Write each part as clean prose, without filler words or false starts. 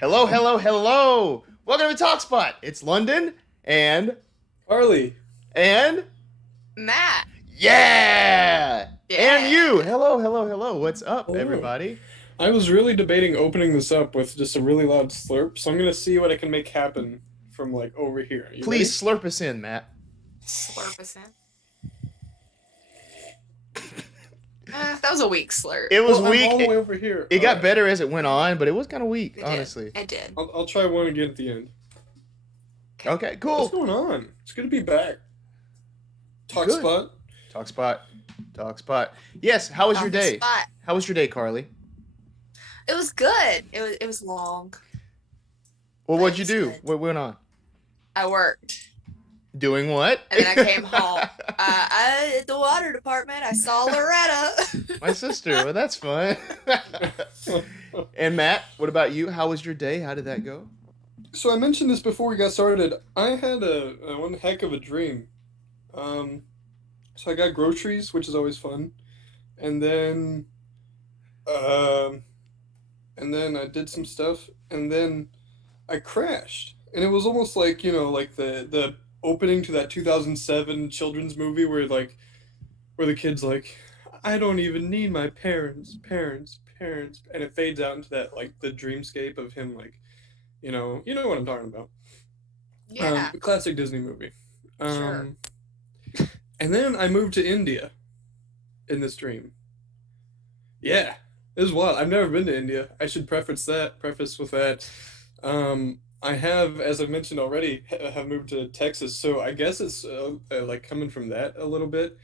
Hello, hello, hello. Welcome to TalkSpot. It's London and Harley, and Matt. yeah, and Yeah. you. Hello, hello, hello. What's up, hello. everybody? I was really debating opening this up with just a really loud slurp, so I'm gonna see what I can make happen from like over here. You Please ready? slurp us in, Matt. Slurpicent. That was a weak slurp. It was Well, I'm weak. all the way It, over here. it All got right. better as it went on, but it was kind of weak, It did. honestly. It did. I'll try one again at the end. Okay, What's cool. going on? It's good to be back. Talk Good. spot. TalkSpot, TalkSpot. Yes. How was On your the day? spot. How was your day, Carly? It was good. It was long. Well, But what'd it you was do? good. What went on? I worked. Doing what? And then I came home. At the water department, I saw Loretta. My sister. Well, that's fun. And Matt, what about you? How was your day? How did that go? So I mentioned this before we got started. I had a one heck of a dream. Um, so I got groceries, which is always fun, and um, then I did some stuff, and then I crashed, and it was almost like like the opening to that 2007 children's movie where the kid's like, I don't even need my parents, and it fades out into that like the dreamscape of him like, you know what I'm talking about. Yeah, The classic Disney movie. sure. Um, and then I moved to India in this dream. Yeah, it was wild. I've never been to India. I should preface with that. I have, as I've mentioned already, have moved to Texas, so I guess it's like coming from that a little bit.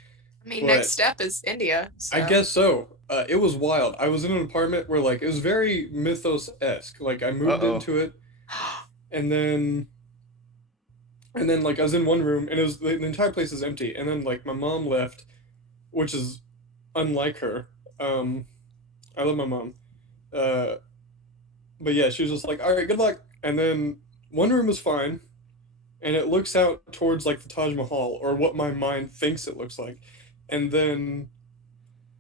I mean, next But step is India. I So, guess so. It was wild. I was in an apartment where like it was very mythos-esque. Like I moved Uh-oh. into it, and then like I was in one room, and it was the entire place is empty. And then like my mom left, which is unlike her. Um, I love my mom. Uh, but yeah, she was just like, "All right, good luck." And then one room was fine, and it looks out towards like the Taj Mahal, or what my mind thinks it looks like. And then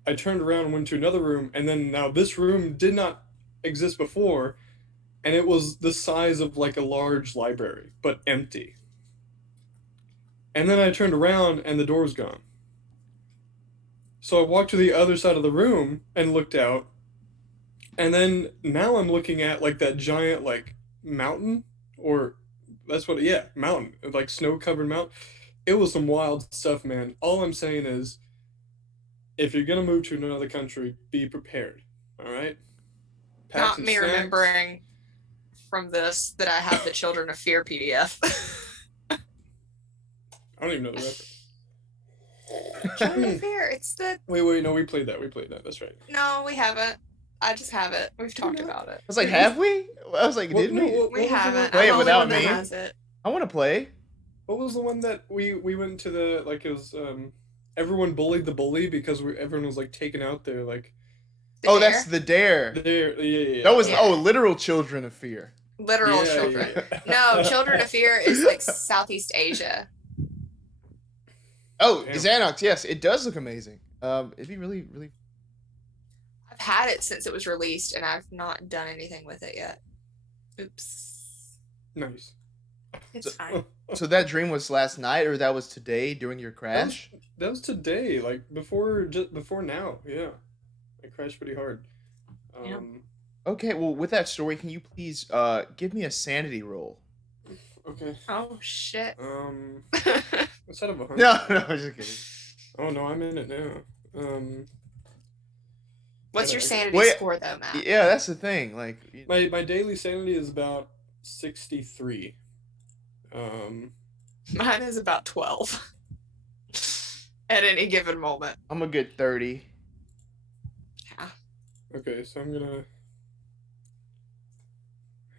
I turned around and went to another room, and then now this room did not exist before, and it was the size of like a large library, but empty. And then I turned around, and the door was gone. So I walked to the other side of the room and looked out, and then now I'm looking at like that giant like mountain, or that's what, yeah, mountain, like snow covered mountain. It was some wild stuff, man. All I'm saying is, if you're gonna move to another country, be prepared. All right, pack not some me snacks. remembering from this that I have the Children of Fear PDF. I don't even know the reference. Children of Fear. It's the Wait, no, we played that. We played that. That's right. no, we haven't. I just have it. We've Did we talked not? about it. I was like, Wait, which have we? I was like, what? did No, we? We what was the one? haven't. Play I'm it the only without one that me. has it. I want to play. What was the one that we went to the like it was everyone bullied the bully because everyone was like taken out there like The Oh, that's Dare. the Dare. there, That was Yeah. literal Children of Fear. Literal children. No, yeah. Children of Fear is like Southeast Asia. Oh, Damn. Xanox. Yes, it does look amazing. It'd be really, really. I've had it since it was released, and I've not done anything with it yet. Oops. Nice. It's fine. So that dream was last night, or that was today during your That was crash? that was today, like just before now. Yeah, I crashed pretty hard. Yeah. Okay. Well, with that story, can you please give me a sanity roll? Okay. Oh shit. What's out of 100? No, no, I'm just kidding. Oh no, I'm in it now. What's your Okay. sanity Wait. score though, Matt? Yeah, that's the thing. Like, My daily sanity is about 63. Um, Mine is about 12 at any given moment. I'm a good 30. Yeah. okay, so I'm gonna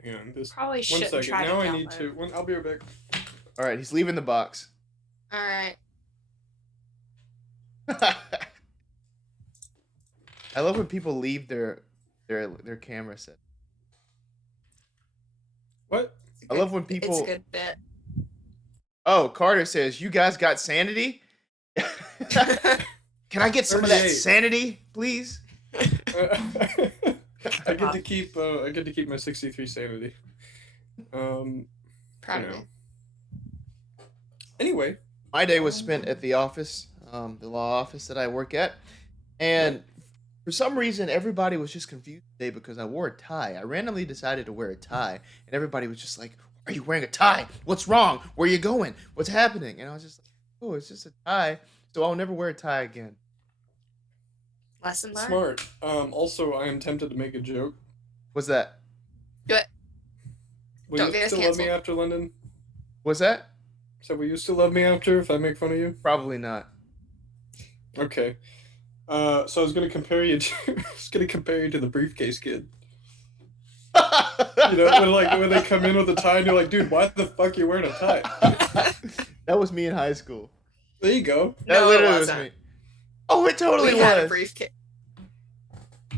hang on this Probably one shouldn't second. try Now to I need download. to. I'll be right back. All right, he's leaving the box. All right. I love when people leave their camera set. What? I love when It's a people. good bit. Oh, Carter says, "You guys got sanity? Can I get some of that 38. sanity, please?" I get to keep my 63 sanity. You Proud of know. you. Anyway, My day was spent at the office, the law office that I work at, and for some reason everybody was just confused today because I wore a tie. I randomly decided to wear a tie, and everybody was just like, "Are you wearing a tie? What's wrong? Where are you going? What's happening?" And I was just like, "Oh, it's just a tie." So I'll never wear a tie again. Lesson learned. smart. Also, I am tempted to make a joke. What's that? Do it. Will Don't you get us still love me canceled. after London? What's that? So will you still love me after if I make fun of you? Probably not. Okay. So I was gonna compare you to the briefcase kid. You know, when they come in with a tie and you're like, dude, why the fuck are you wearing a tie? That was me in high school. There you go. That No, it literally was wasn't. me. Oh, it totally We had a was. briefcase.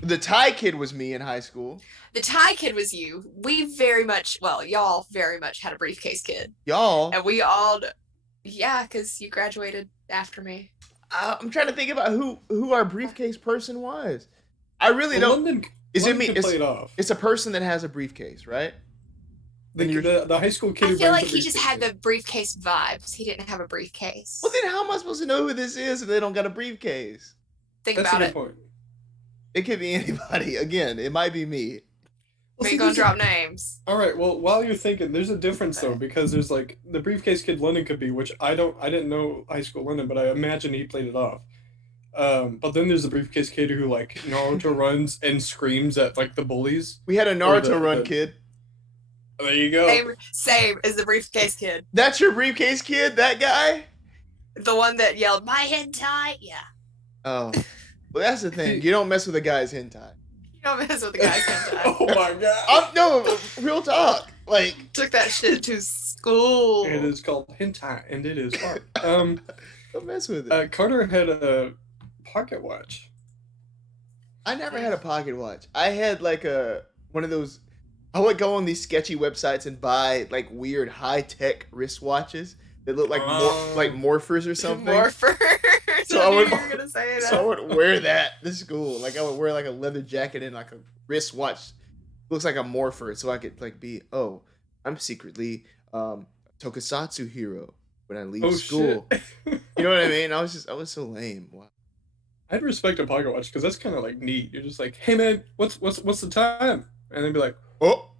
The tie kid was me in high school. The tie kid was you. Y'all very much had a briefcase kid. Y'all. And we all, yeah, because you graduated after me. I'm trying to think about who our briefcase person was. I really Well, don't. London, Is it London me? could play it off. It's a person that has a briefcase, right? The high school kid I who feel brings like the he just briefcase had in. the briefcase vibes. He didn't have a briefcase. Well, then how am I supposed to know who this is if they don't got a briefcase? Think That's a about good it. point. It could be anybody. Again, it might be me. We see, ain't gonna there's a- drop names. All right. Well, while you're thinking, there's a difference though, Okay. because there's like the briefcase kid London could be, which I didn't know high school London, but I imagine he played it off. But then there's the briefcase kid who like Naruto runs and screams at like the bullies. We had a Or Naruto run the- kid. There you go. Same as the briefcase kid. That's your briefcase kid? That guy? The one that yelled, "My hentai." Yeah. Oh. Well, that's the thing. You don't mess with a guy's hentai. You don't mess with the guy's hentai. Oh my god. No, real talk. Like, Took that shit to school. It is called hentai, and it is art. don't mess with it. Carter had a pocket watch. I never had a pocket watch. I had like one of those. I would go on these sketchy websites and buy like weird high tech wristwatches that look like like morphers or something. Morphers. So I I knew would- you were gonna say that. So I would wear that to school. Like I would wear like a leather jacket and like a wristwatch. Looks like a morpher, so I could like be. Oh, I'm secretly tokusatsu hero when I leave school. Shit. You know what I mean? I was so lame. Wow. I'd respect a pocket watch because that's kind of like neat. You're just like, hey man, what's the time? And they'd be like, Oh,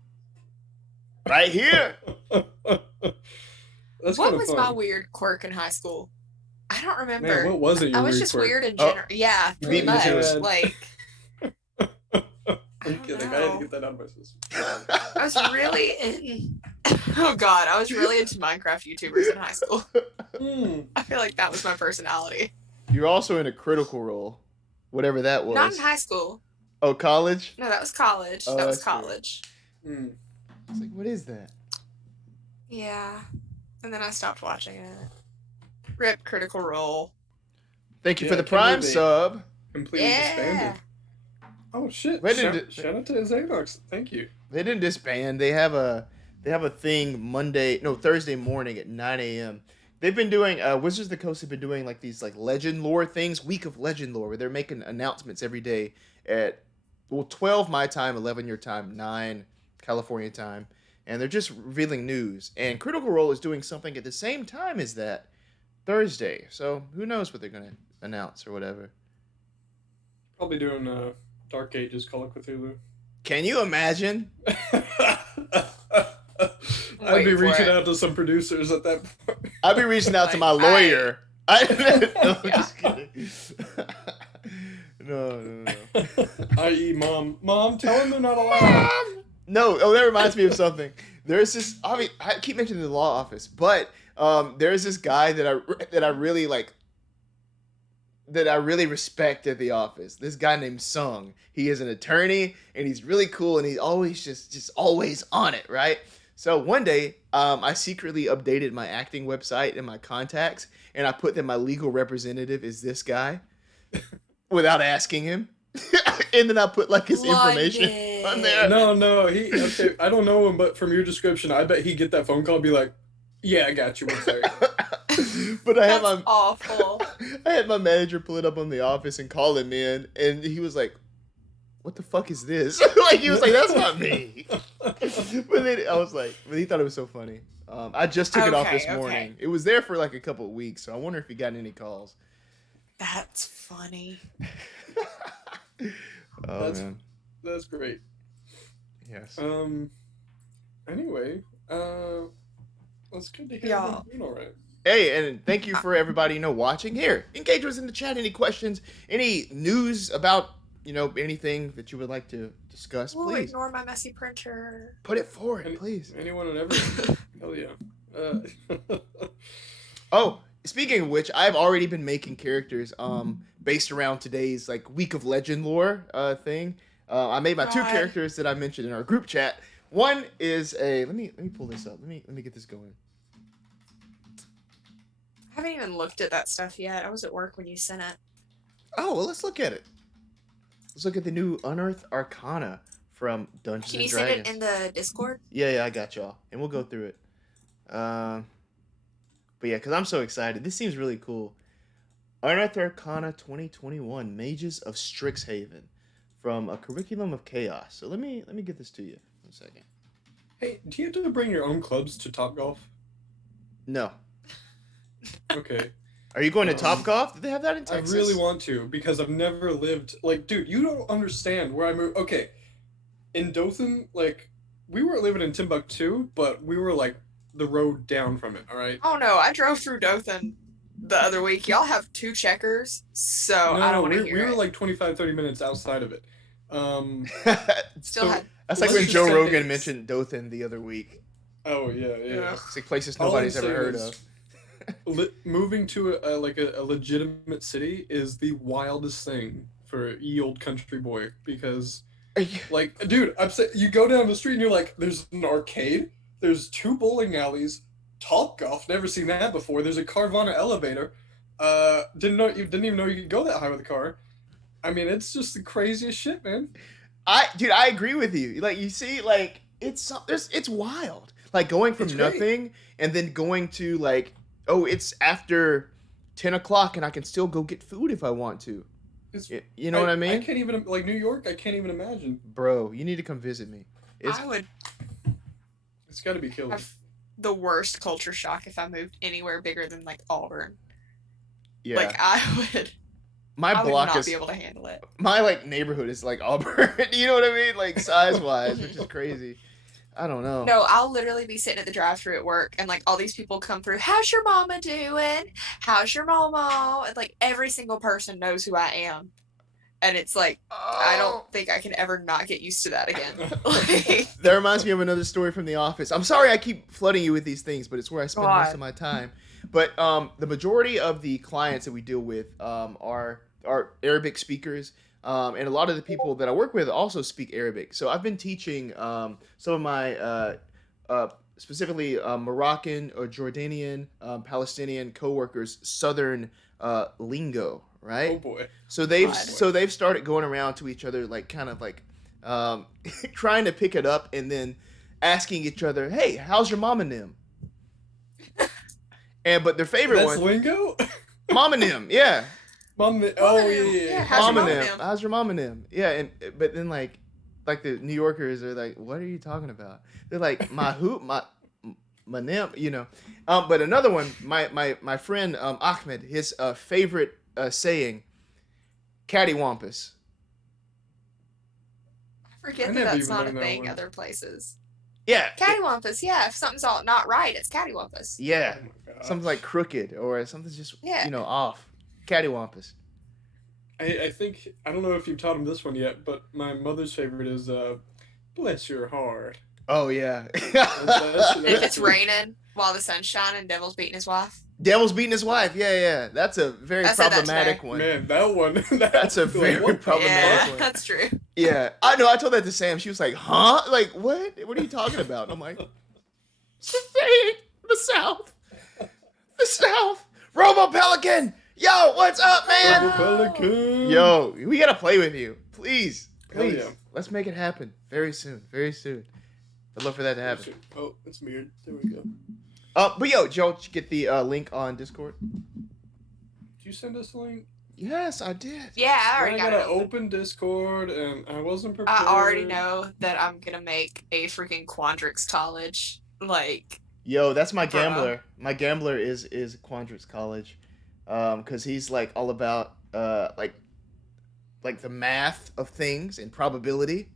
right here. that's What kind of was fun. my weird quirk in high school? I don't remember. Man, what was it? I your was weird just quirk? weird in Oh. general. Yeah, You pretty beat me much. to it. Like, I'm don't kidding. I had know. to get that out of my system. I was really in. Oh God, I was really into Minecraft YouTubers in high school. Hmm. I feel like that was my personality. You're also in a critical role, whatever that was. Not in high school. Oh, college. No, that was college. Oh, that was that's true. college. Hmm. I was like, what is that? Yeah, and then I stopped watching it. Rip Critical Role. Thank you Yeah, for the I can't Prime believe they- sub. Completely Yeah. disbanded. Oh shit! Wait, did- Shout out to Xanox. Thank you. They didn't disband. They have a thing Thursday morning at 9 a.m. They've been doing Wizards of the Coast have been doing like these like legend lore things, week of legend lore, where they're making announcements every day at 12 my time, 11 your time, 9 California time, and they're just revealing news. And Critical Role is doing something at the same time as that Thursday. So who knows what they're gonna announce or whatever. Probably doing Dark Ages Call of Cthulhu. Can you imagine? I'd be Wait for reaching it. out to some producers at that point. I'll be reaching out to my Like, lawyer. No, I'm Yeah. just kidding. No. I.e., mom, tell them they're not allowed. No, that reminds me of something. There's this. I keep mentioning the law office, but there's this guy that I really like. That I really respect at the office. This guy named Sung. He is an attorney, and he's really cool, and he's always just always on it, right? So one day, I secretly updated my acting website and my contacts, and I put that my legal representative is this guy, without asking him, and then I put like his information on there. No, okay, I don't know him, but from your description, I bet he'd get that phone call and be like, yeah, I got you, one second. But I had That's my awful. I had my manager pull it up on the office and call him in, and he was like, what the fuck is this? Like, he was like, that's not me. But then I was like, but he thought it was so funny. I just took it off this morning. It was there for like a couple of weeks, so I wonder if he got any calls. That's funny. Man. That's great. Yes. Anyway, that's good to hear. Y'all. You're doing all right. Hey, and thank you for everybody, watching. Here, engage with us in the chat. Any questions? Any news about, anything that you would like to discuss, We'll please. ignore my messy printer. Put it forward, please. Anyone and everyone. Hell yeah. Oh, speaking of which, I've already been making characters based around today's like Week of Legend lore thing. I made my two characters that I mentioned in our group chat. One is a let me pull this up. Let me get this going. I haven't even looked at that stuff yet. I was at work when you sent it. Oh, well, let's look at it. Let's look at the new Unearthed Arcana from Dungeons Can you and send Dragons. it in the Discord? Yeah, I got y'all, and we'll go through it. But yeah, because I'm so excited. This seems really cool. Unearthed Arcana 2021, Mages of Strixhaven, from a Curriculum of Chaos. So let me get this to you. 1 second. Hey, do you have to bring your own clubs to Topgolf? No. Okay. Are you going to Topgolf? Do they have that in Texas? I really want to, because I've never lived... Like, dude, you don't understand where I moved... Okay. In Dothan, like, we weren't living in Timbuktu, but we were, like, the road down from it, alright? Oh no, I drove through Dothan the other week. Y'all have 2 checkers, so I don't want to hear we it. were like 25, 30 minutes outside of it. Still had... That's like let's when just Joe say Rogan it's- mentioned Dothan the other week. Oh, yeah. It's like places All I'm nobody's ever saying heard is- of. Moving to a legitimate city is the wildest thing for ye old country boy, because like, dude, I'm saying, you go down the street and you're like, there's an arcade, there's 2 bowling alleys, Topgolf, never seen that before, there's a Carvana elevator, didn't even know you could go that high with a car. I mean, it's just the craziest shit, man. I agree with you. Like, you see, like, it's wild. Like, going from It's great. nothing and then going to, like, oh, it's after 10 o'clock and I can still go get food if I want to. You know what I mean? I can't even, like, New York, I can't even imagine. Bro, you need to come visit me. I would It's gotta be killer. have the worst culture shock if I moved anywhere bigger than, like, Auburn. Yeah. Like, I would block not is be able to handle it. my like neighborhood is like Auburn. You know what I mean? Like size-wise, which is crazy. I don't know. No, I'll literally be sitting at the drive-thru at work, and like all these people come through. How's your mama doing? How's your mama? And like every single person knows who I am, and it's like I don't think I can ever not get used to that again. Like, That reminds me of another story from The Office. I'm sorry I keep flooding you with these things, but it's where I spend most God. of my time. But the majority of the clients that we deal with are Arabic speakers. And a lot of the people that I work with also speak Arabic. So I've been teaching some of my specifically Moroccan or Jordanian, Palestinian coworkers Southern lingo, right? Oh boy. So they've God. started going around to each other, like kind of like trying to pick it up and then asking each other, "Hey, how's your mom and them?" But their favorite That's one, lingo? mom and them, yeah. Oh, Yeah, how's Mom your and mom them. now? How's your mom and them? Yeah, but then like the New Yorkers are like, what are you talking about? They're like, my who, my nem, you know. But another one, my friend Ahmed, his favorite saying, cattywampus. I forget I that never that's even not a learned that thing one. other places. Yeah. Cattywampus, yeah. If something's all not right, it's cattywampus. Yeah. Oh my God. Something like crooked or something's just Yeah. off. Cattywampus. I think, I don't know if you've taught him this one yet, but my mother's favorite is bless your heart. Oh yeah. And if it's raining while the sun's shining, devil's beating his wife. Devil's beating his wife. Yeah. That's a very I said that problematic today. one. Man, that one. That's a very what the problematic Yeah, one. that's true. Yeah, I know. I told that to Sam. She was like, "Huh? Like what? What are you talking about?" And I'm like, "Saying the South, the South, Robo Pelican. Yo, what's up, man? fuck? Pelican. Yo, we gotta play with you, please, Hell please. yeah. Let's make it happen very soon, very soon. I'd love for that to happen. Oh, it's weird. There we go. But yo, Joe, did you get the link on Discord? Did you send us a link? Yes, I did. Yeah, I Then already I got gotta it open. open Discord, and I wasn't prepared. I already know that I'm gonna make a freaking Quandrix college. Like, Yo, that's my bruh. gambler. My gambler is Quandrix College, because he's like all about like the math of things and probability.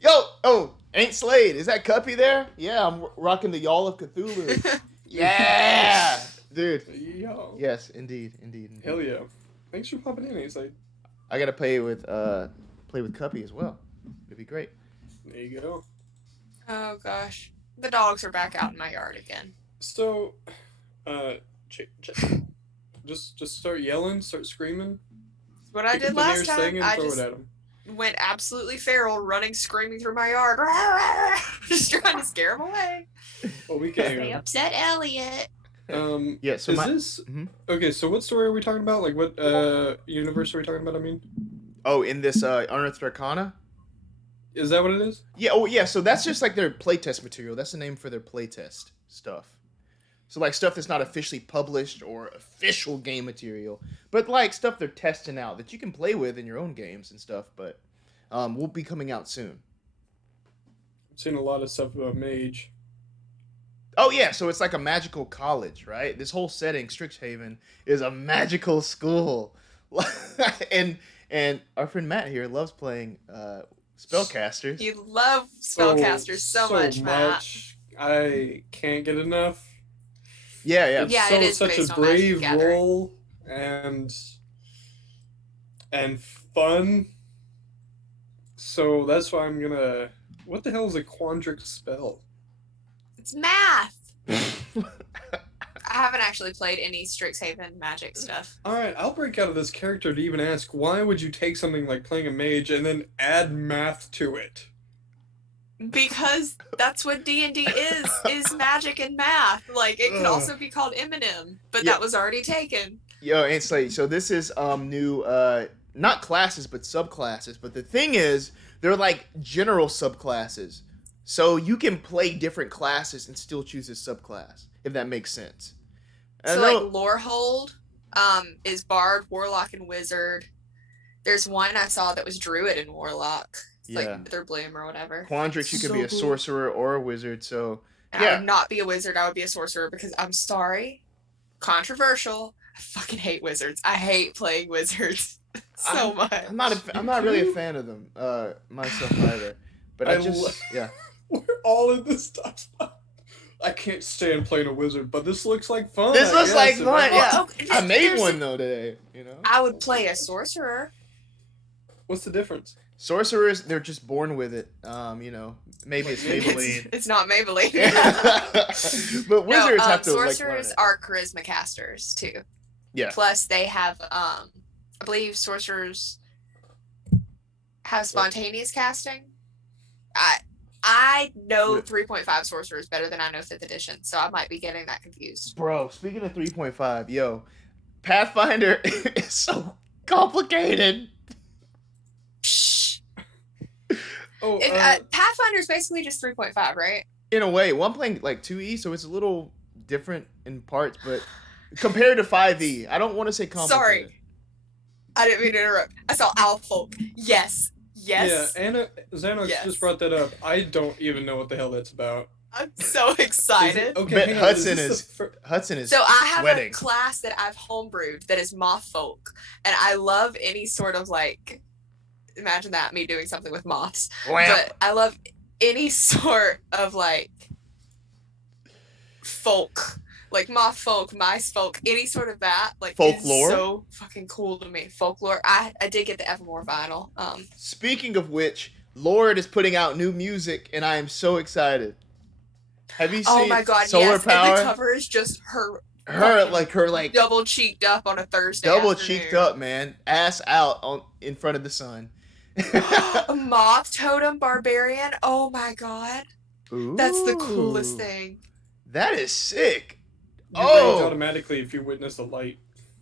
Yo, oh, Ain't Slade, is that Cuppy there? Yeah, I'm rocking the Y'all of Cthulhu. Yeah, dude. Yo. Yes, indeed, indeed, indeed. Hell yeah. Thanks for popping in. He's like, I gotta play with Cuppy as well. It'd be great. there you go. Oh gosh, the dogs are back out in my yard again. So, just start yelling, start screaming. What I Pick up did the last nearest time, thing and I throw just it at him. went absolutely feral, running, screaming through my yard, just trying to scare him away. Well, we can hear They him. upset Elliot. Yeah, so is my this Mhm. okay? So, what story are we talking about? Like, what universe are we talking about? I mean, oh, in this Unearthed Arcana. is that what it is? Yeah, oh yeah, so that's just like their playtest material. That's the name for their playtest stuff. So like stuff that's not officially published or official game material, but like stuff they're testing out that you can play with in your own games and stuff, but will be coming out soon. I've seen a lot of stuff about Mage. Oh yeah, so it's like a magical college, right? This whole setting, Strixhaven, is a magical school. and our friend Matt here loves playing spellcasters. You love spellcasters so much, Matt. I can't get enough. Yeah, yeah. It's Yeah, so it is such based a on Magic brave the Gathering. role and fun. So that's why I'm gonna. What the hell is a Quandrix spell? It's math. I haven't actually played any Strixhaven magic stuff. All right, I'll break out of this character to even ask why would you take something like playing a mage and then add math to it? Because that's what D&D is magic and math. Like, it could also be called Eminem, but Yeah. that was already taken. Yo, Ain't Slade. So this is new not classes but subclasses. But the thing is, they're like general subclasses. So you can play different classes and still choose a subclass, if that makes sense. So, like, Lorehold is Bard, Warlock, and Wizard. There's one I saw that was Druid and Warlock. It's Yeah. like Wither Bloom or whatever. Quandrix, you can be a cool. sorcerer or a wizard. So And yeah. I would not be a wizard. I would be a sorcerer because I'm sorry, controversial. I fucking hate wizards. I hate playing wizards so much. I'm not really a fan of them myself either. But yeah. We're all in this stuff. I can't stand playing a wizard, but this looks like fun. This I looks guess, like if fun. I- Yeah. okay, I made there's- one though today. You know. I would play a sorcerer. What's the difference? Sorcerers, they're just born with it. You know, maybe it's Maybelline. It's not Maybelline. But wizards have to like learn sorcerers it. are charisma casters too. Yeah. Plus, they have I believe sorcerers have spontaneous casting. I know 3.5 sorcerers better than I know 5th edition, so I might be getting that confused. Bro, speaking of 3.5, yo, Pathfinder is so complicated. Psh. Oh, Pathfinder is basically just 3.5, right? In a way, well, I'm playing like 2E, so it's a little different in parts, but compared to 5E, I don't want to say complicated. Sorry. I didn't mean to interrupt. I saw Owlfolk. Yes. yeah, Anna Xanox Yes. just brought that up. I don't even know what the hell that's about. I'm so excited. Okay, But hang on, Hudson this is- the fir- Hudson is So I have sweating. a class that I've homebrewed that is moth folk, and I love any sort of like, imagine that, me doing something with moths. But I love any sort of like folk, like moth folk, mice folk, any sort of that. Like Folklore? is so fucking cool to me. Folklore. I did get the Evermore vinyl. Speaking of which, Lord is putting out new music, and I am so excited. Have you seen Oh my god, Solar yes. Power? And the cover is just her her like double cheeked up on a Thursday. double cheeked up, man, ass out in front of the sun. A moth totem barbarian. Oh my god. That's the coolest Ooh, thing. That is sick. You rage Oh, automatically if you witness a light.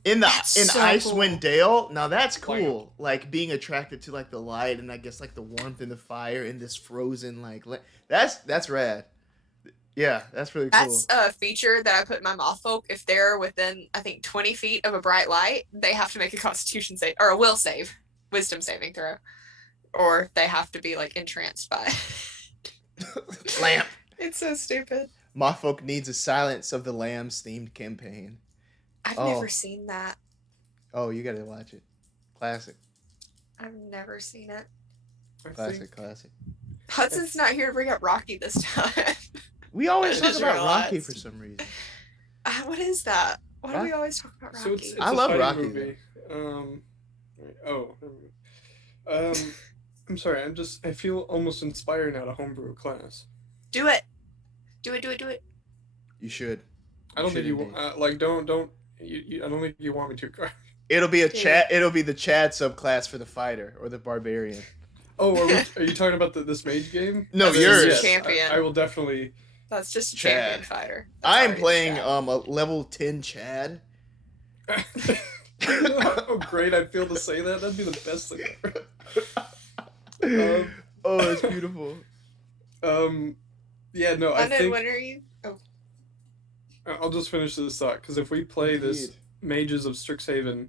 in That's so Icewind cool. Dale. Now that's cool. Like being attracted to like the light and I guess like the warmth and the fire in this frozen like that's rad. Yeah, that's really cool. That's a feature that I put in my moth folk. If they're within, I think, 20 feet of a bright light, they have to make a Constitution save or a will save, wisdom saving throw, or they have to be like entranced by. Lamp. It's so stupid. Mothfolk needs a Silence of the Lambs themed campaign. I've Oh. never seen that. Oh, you gotta watch it. Classic. I've never seen it. Classic. Hudson's not here to bring up Rocky this time. We always I talk just about realized. Rocky for some reason. What is that? Why do Huh? we always talk about Rocky? So it's I a love fighting Rocky, movie. I'm sorry. I feel almost inspired now to homebrew a class. Do it. Do it. You should. I don't think you indeed. don't. I don't think you want me to. It'll be a Dude. Chad. It'll be the Chad subclass for the fighter or the barbarian. Oh, are you talking about this mage game? No, This is yours. Yes. Champion. I will definitely. That's just a Chad. champion fighter. That's I'm already playing Chad. a level 10 Chad. Oh, great! I feel to say that. That'd be the best thing ever. Oh, it's beautiful. Yeah, no, I London, think when are you? Oh, I'll just finish this thought because if we play this Indeed. Mages of Strixhaven,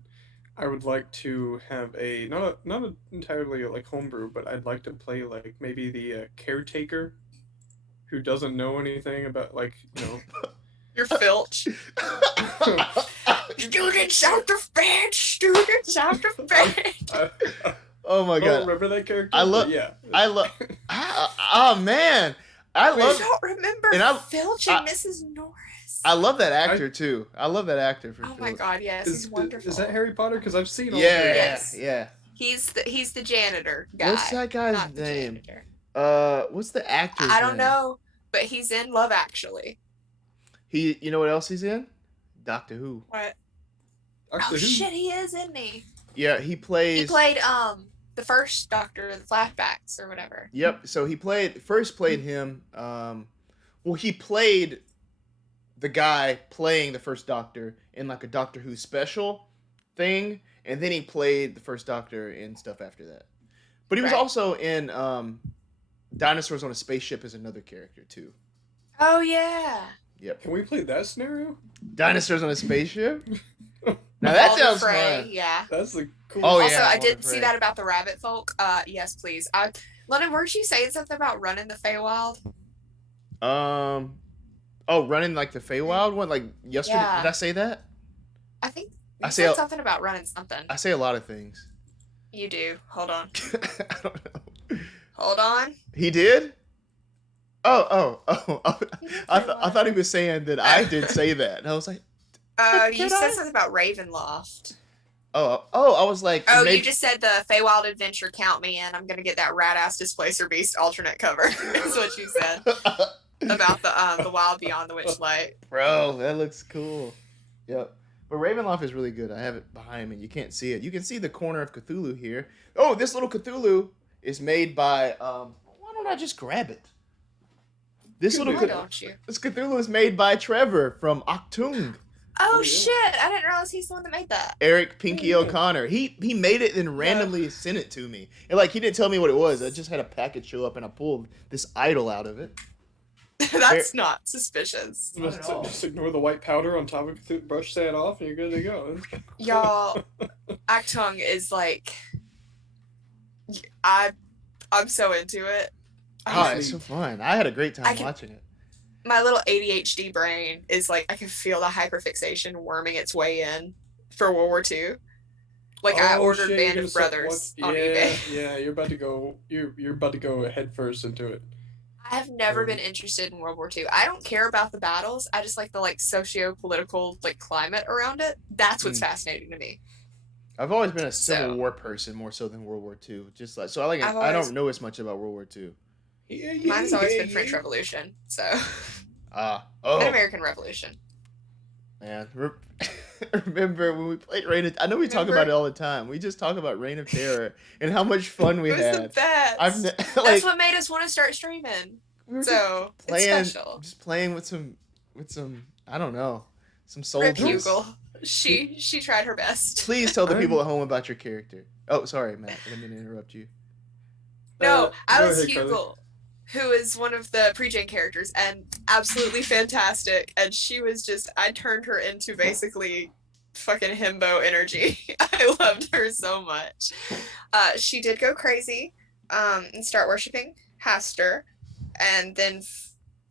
I would like to have not entirely like homebrew, but I'd like to play like maybe the caretaker, who doesn't know anything about you're filch. Students out of bed. Students out of bed. Oh my I don't god. remember that character. I love- but yeah. I love. Oh man, I I love. don't remember And I- Filch and Mrs. Norris. I love that actor too. I love that actor for. Oh my Philip. god, yes, he's wonderful. Is that Harry Potter? Because I've seen all Yeah, three. Yes. yeah. He's the janitor guy. What's that guy's not the name? janitor. What's the actor's I don't name? know, but he's in Love Actually. You know what else he's in? Doctor Who. What? Doctor Oh Who? shit, he is, isn't he? Yeah, he plays. He played the first Doctor, the flashbacks or whatever. Yep. So he played him. Well, he played the guy playing the first Doctor in like a Doctor Who special thing, and then he played the first Doctor in stuff after that. But he was Right. also in Dinosaurs on a Spaceship as another character too. Oh yeah. Yep. Can we play that scenario? Dinosaurs on a Spaceship. Now that Walter sounds Frey, fun. yeah. That's the cool. Oh, Also, yeah, I Walter did see Frey. that about the rabbit folk. Yes, please. Lennon, weren't you saying something about running the Feywild? Running like the Feywild one, like yesterday. Yeah. Did I say that? I think I you say said a- something about running something. I say a lot of things. You do. Hold on. I don't know. Hold on. He did? Oh. He did I say thought he was saying that I did say that. And I was like, You Did said I? something about Ravenloft. I was like, Oh, maybe- you just said the Feywild Adventure, count me in. I'm gonna get that rat ass Displacer Beast alternate cover. That's what you said about the Wild Beyond the Witchlight. Bro, that looks cool. Yep. But Ravenloft is really good. I have it behind me. You can't see it. You can see the corner of Cthulhu here. Oh, this little Cthulhu is made by. Why don't I just grab it? This little Why don't you? this Cthulhu is made by Trevor from Octung. Oh yeah. shit! I didn't realize he's the one that made that. Eric Pinky Yeah. O'Connor. He made it and randomly sent it to me. And like he didn't tell me what it was. I just had a package show up and I pulled this idol out of it. That's not suspicious. Not at all. Just ignore the white powder on top of it, brush that off, and you're good to go. Y'all, Actung is like, I'm so into it. Oh, it's so fun. I had a great I time can- watching it. My little ADHD brain is like, I can feel the hyperfixation worming its way in for World War II. Like I Oh, ordered shit, Band you're of gonna Brothers yeah, on eBay. yeah, you're about to go. You're about to go head first into it. I have never been interested in World War II. I don't care about the battles. I just like the socio-political climate around it. That's what's fascinating to me. I've always been a Civil So- War person more so than World War II. Just like so, I I've I always- don't know as much about World War II. Mine's always been French Revolution. So and Oh American Revolution. man, remember when we played Reign of? I know we talk Remember? about it all the time. We just talk about Reign of Terror and how much fun we It was the had. best. I've That's like what made us want to start streaming. we were So just playing, it's special. just playing with some I don't know, some soldiers. Rebugle. She tried her best. Please tell the I'm- people at home about your character. Oh, sorry, Matt. I didn't mean to interrupt you. No, I Go was ahead, Carly. Hugel. who is one of the pre-gen characters and absolutely fantastic. And she was just, I turned her into basically fucking himbo energy. I loved her so much. She did go crazy and start worshiping Haster, and then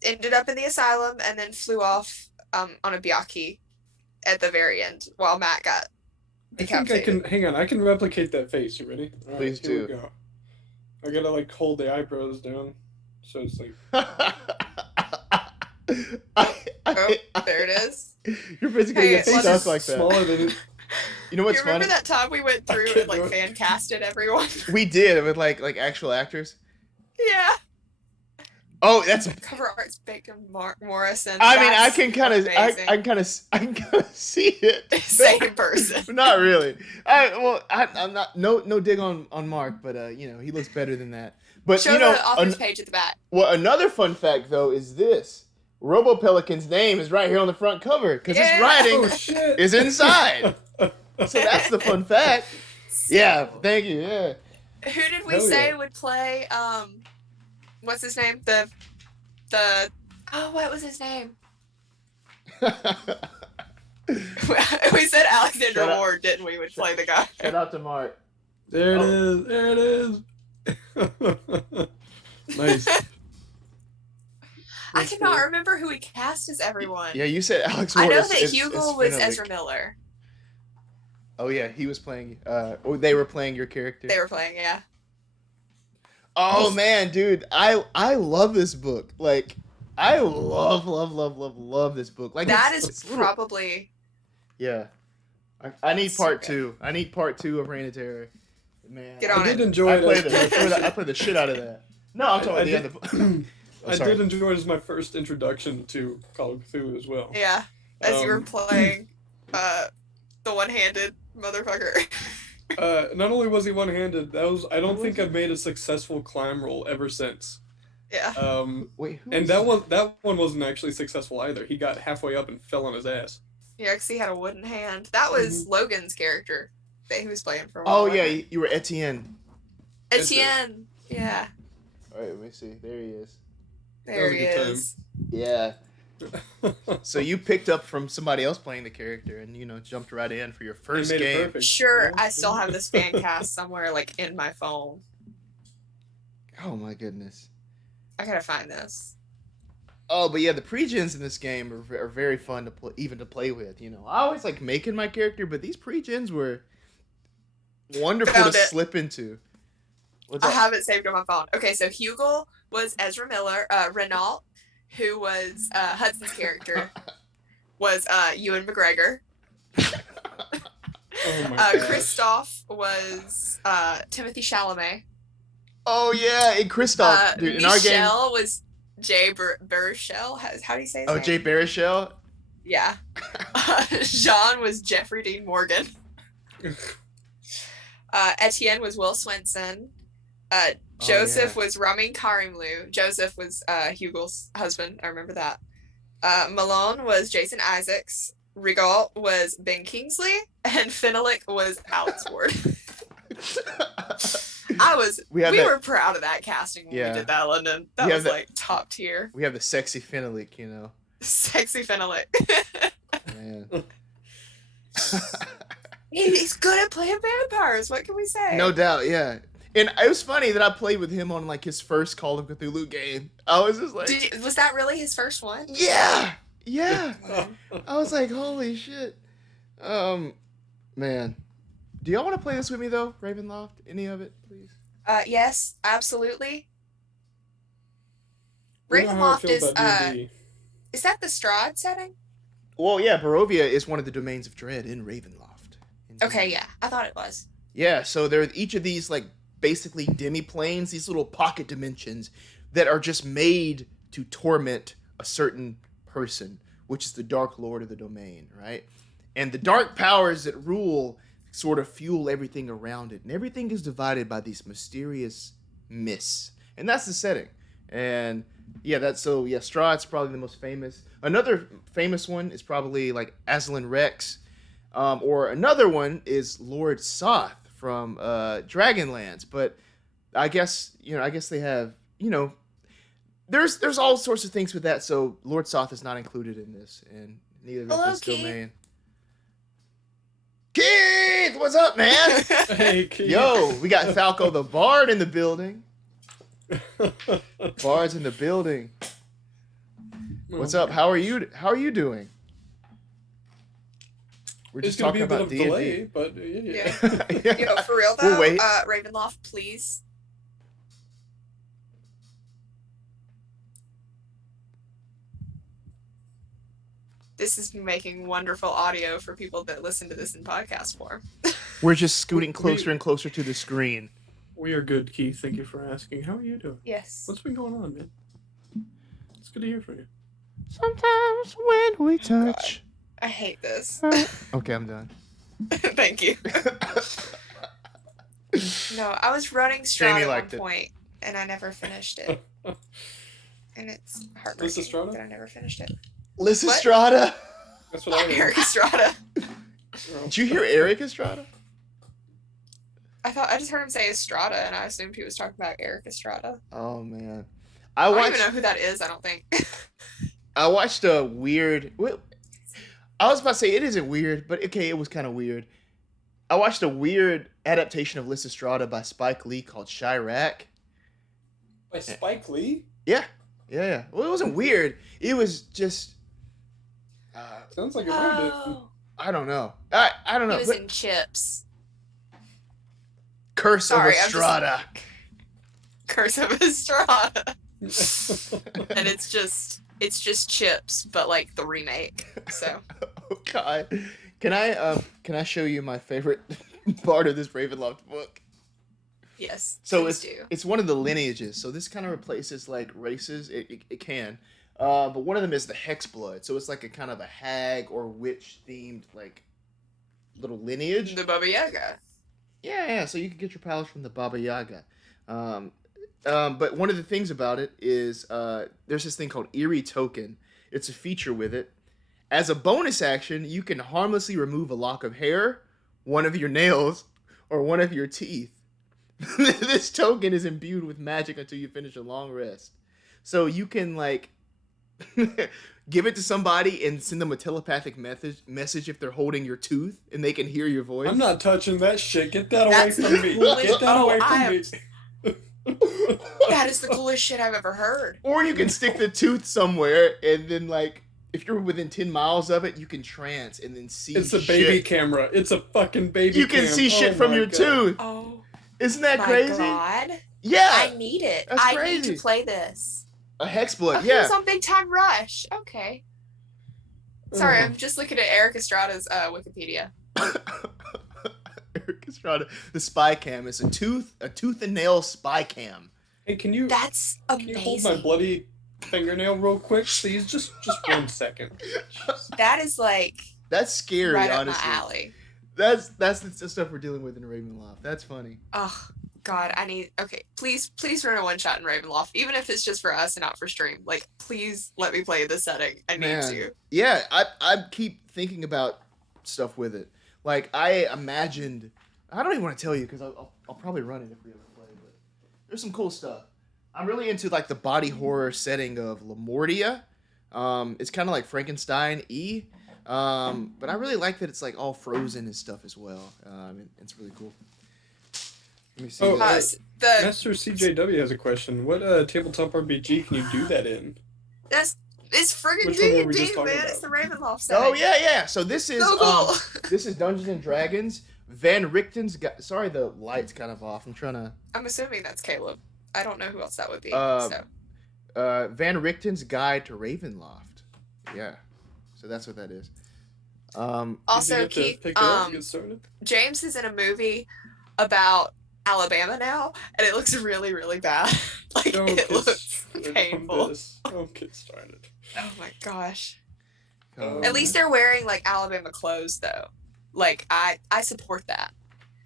ended up in the asylum, and then flew off on a Byakuya at the very end while Matt got I think I decapitated. can. Hang on, I can replicate that face. You ready? All right, Please here we do. go. I gotta like hold the eyebrows down, so it's like. Oh, there it is. You're physically Hey, get let's- stuff like that. Smaller than it. You know You what's remember funny? that time we went through can't and like do it. fan casted everyone? We did with like actual actors. Yeah. Oh, that's. Cover art's Bacon Morrison. I mean, I That's can kind of, amazing. I can kind of see it. Same person. Not really. I'm not. No dig on Mark, but he looks better than that. But Show the author's page at the back. well, another fun fact though is this: Robo Pelican's name is right here on the front cover because his Yeah. writing Oh shit! is inside. So that's the fun fact. Yeah, thank you. Yeah. Who did we Hell say yeah. would play? What's his name? What was his name? We said Alexander Shut up. Ward, didn't we? Would play the guy. Shout out to Mark. There it Oh. is. There it is. Nice. I cannot remember who he cast as everyone. Yeah, you said Alex I Ward. know is- that is- Hugel is was Fenwick. Ezra Miller. Oh yeah, he was playing. Or they were playing your character. They were playing, yeah. Oh man, dude, I love this book. Like, I love this book. Like That it's, is it's little- probably yeah. I need It's so part good. 2. I need part 2 of Reign of Terror. Man, Get I on did it. enjoy I it. played as- I played the shit out of that. No, I'm talking about the I other did- book. Oh, I sorry. did enjoy it as my first introduction to Call of Cthulhu as well. yeah. As you were Um, playing the one-handed motherfucker. Not only was he one-handed, I don't think I've made a successful climb roll ever since. Yeah. Wait, who And was that one wasn't actually successful either. He got halfway up and fell on his ass. Yeah, because he had a wooden hand. That was Logan's character that he was playing for a Oh while. yeah, you were Etienne. Etienne. Yeah. All right, let me see. There he is. There was a he good time. is. Yeah. So you picked up from somebody else playing the character and jumped right in for your first made it game. perfect. Sure, Yeah. I still have this fan cast somewhere like in my phone. Oh my goodness. I gotta find this. Oh, but yeah, the pre-gens in this game are very fun to play with. I always like making my character, but these pre-gens were wonderful Found to it. slip into. What's I up? have it saved on my phone. Okay, so Hugel was Ezra Miller. Renault, who was Hudson's character, was Ewan McGregor. Oh my gosh. Christoph was Timothy Chalamet. Oh yeah, and Kristoff, dude, in our game. Michelle was Jay Baruchel. How do you say his Oh, name? Jay Baruchel. Yeah. Jean was Jeffrey Dean Morgan. Etienne was Will Swenson. Joseph was Ramin Karimloo. Joseph was Hugel's husband. I remember that. Malone was Jason Isaacs. Rigaud was Ben Kingsley. And Fenelic was Alex Ward. We were proud of that casting when Yeah. we did that, London. That We was have like top tier. We have the sexy Fenelic, Sexy Fenelic. man. He's good at playing vampires. What can we say? No doubt, yeah. And it was funny that I played with him on like his first Call of Cthulhu game. I was just like, Was that really his first one? yeah. I was like, holy shit. Man. Do y'all want to play this with me though, Ravenloft? Any of it, please? Yes, absolutely. You know how I Ravenloft feel is about D&D. is that the Strahd setting? Well, yeah, Barovia is one of the domains of dread in Ravenloft. Okay, yeah. I thought it was. Yeah, so there are each of these like basically demi-planes, these little pocket dimensions that are just made to torment a certain person, which is the Dark Lord of the domain, right? And the dark powers that rule sort of fuel everything around it. And everything is divided by these mysterious mists. And that's the setting. And yeah, Strahd's probably the most famous. Another famous one is probably like Aslan Rex. Or another one is Lord Soth from Dragonlance. But I guess they have, there's all sorts of things with that. So Lord Soth is not included in this, and neither Hello, is this Keith. domain. Keith, what's up, man? Hey, Keith. Yo, we got Falco the Bard in the building. Bard's in the building. What's up? How are you? How are you doing? We're It's just gonna be talking a bit about of D&D. delay, but yeah. Yeah. Yo, for real though, We'll wait. Ravenloft, please. This is making wonderful audio for people that listen to this in podcast form. We're just scooting closer and closer to the screen. We are good, Keith. Thank you for asking. How are you doing? Yes. What's been going on, man? It's good to hear from you. Sometimes when we touch. I hate this. Okay, I'm done. Thank you. No, I was running Strahd Jamie at one liked it. point, and I never finished it. And it's heartbreaking Strahd? that I never finished it. Lysistrata. That's what I heard. Eric Estrada. Did you hear Eric Estrada? I just heard him say Estrada, and I assumed he was talking about Eric Estrada. Oh man, I don't even know who that is. I don't think. I watched a weird. I was about to say it isn't weird, but okay, it was kind of weird. I watched a weird adaptation of Lysistrata by Spike Lee called Chirac. By Spike Lee? Yeah. Well, it wasn't weird. It was just. Sounds like a rabbit. Oh, I don't know. I don't know. he was but in Chips. Curse Sorry, of I'm just- Estrada. Curse of Estrada, and it's just Chips, but like the remake. So Oh God. Can I show you my favorite part of this Ravenloft book? yes. So please do. it's one of the lineages. So this kind of replaces like races. It can, but one of them is the Hexblood. So it's like a kind of a hag or witch themed like little lineage. The Baba Yaga. Yeah. So you can get your powers from the Baba Yaga. But one of the things about it is there's this thing called Eerie Token. It's a feature with it. As a bonus action, you can harmlessly remove a lock of hair, one of your nails, or one of your teeth. This token is imbued with magic until you finish a long rest. So you can like give it to somebody and send them a telepathic message if they're holding your tooth and they can hear your voice. I'm not touching that shit. Get that away That's from me. coolest- Get that Oh, away I from am- me. That is the coolest shit I've ever heard. Or you can stick the tooth somewhere and then like if you're within 10 miles of it, you can trance and then see It's a baby shit. camera. It's a fucking baby You can cam. see shit Oh from my your God. tooth. Oh Isn't that my crazy? god. Yeah. I need it. That's I need crazy. to play this. A Hexblood, Oh, he yeah. was on Big Time Rush. Okay. Sorry, Oh. I'm just looking at Eric Estrada's Wikipedia. Eric Estrada. The spy cam is a tooth and nail spy cam. Hey, can you That's hold my amazing. bloody fingernail real quick, please? Just 1 second. That is like That's scary, right up honestly. my alley. That's the stuff we're dealing with in Ravenloft. That's funny. Oh God, I need. Okay, please run a one shot in Ravenloft, even if it's just for us and not for stream. Like, please let me play this setting. I need Man. to. Yeah, I keep thinking about stuff with it. Like I imagined. I don't even want to tell you because I'll probably run it if we ever play. But there's some cool stuff. I'm really into like the body horror setting of Lamortia. It's kind of like Frankenstein-y. But I really like that it's like all frozen and stuff as well. It's really cool. Let me see. Oh, this. The Master CJW has a question. What tabletop RPG can you do that in? it's friggin' Which one were we D&D, just talking man. It's the about? Ravenloft setting. Oh yeah. So this is So cool. this is Dungeons and Dragons. Van Richten's sorry, the light's kind of off. I'm trying to. I'm assuming that's Caleb. I don't know who else that would be. Uh, so Van Richten's Guide to Ravenloft. Yeah. So that's what that is. also, Did you get to Keith, pick it up and get started? James is in a movie about Alabama now, and it looks really, really bad. Like Don't it get looks started on painful. this. Don't get started. Oh my gosh. Oh, At least they're wearing like Alabama clothes though. Like I support that.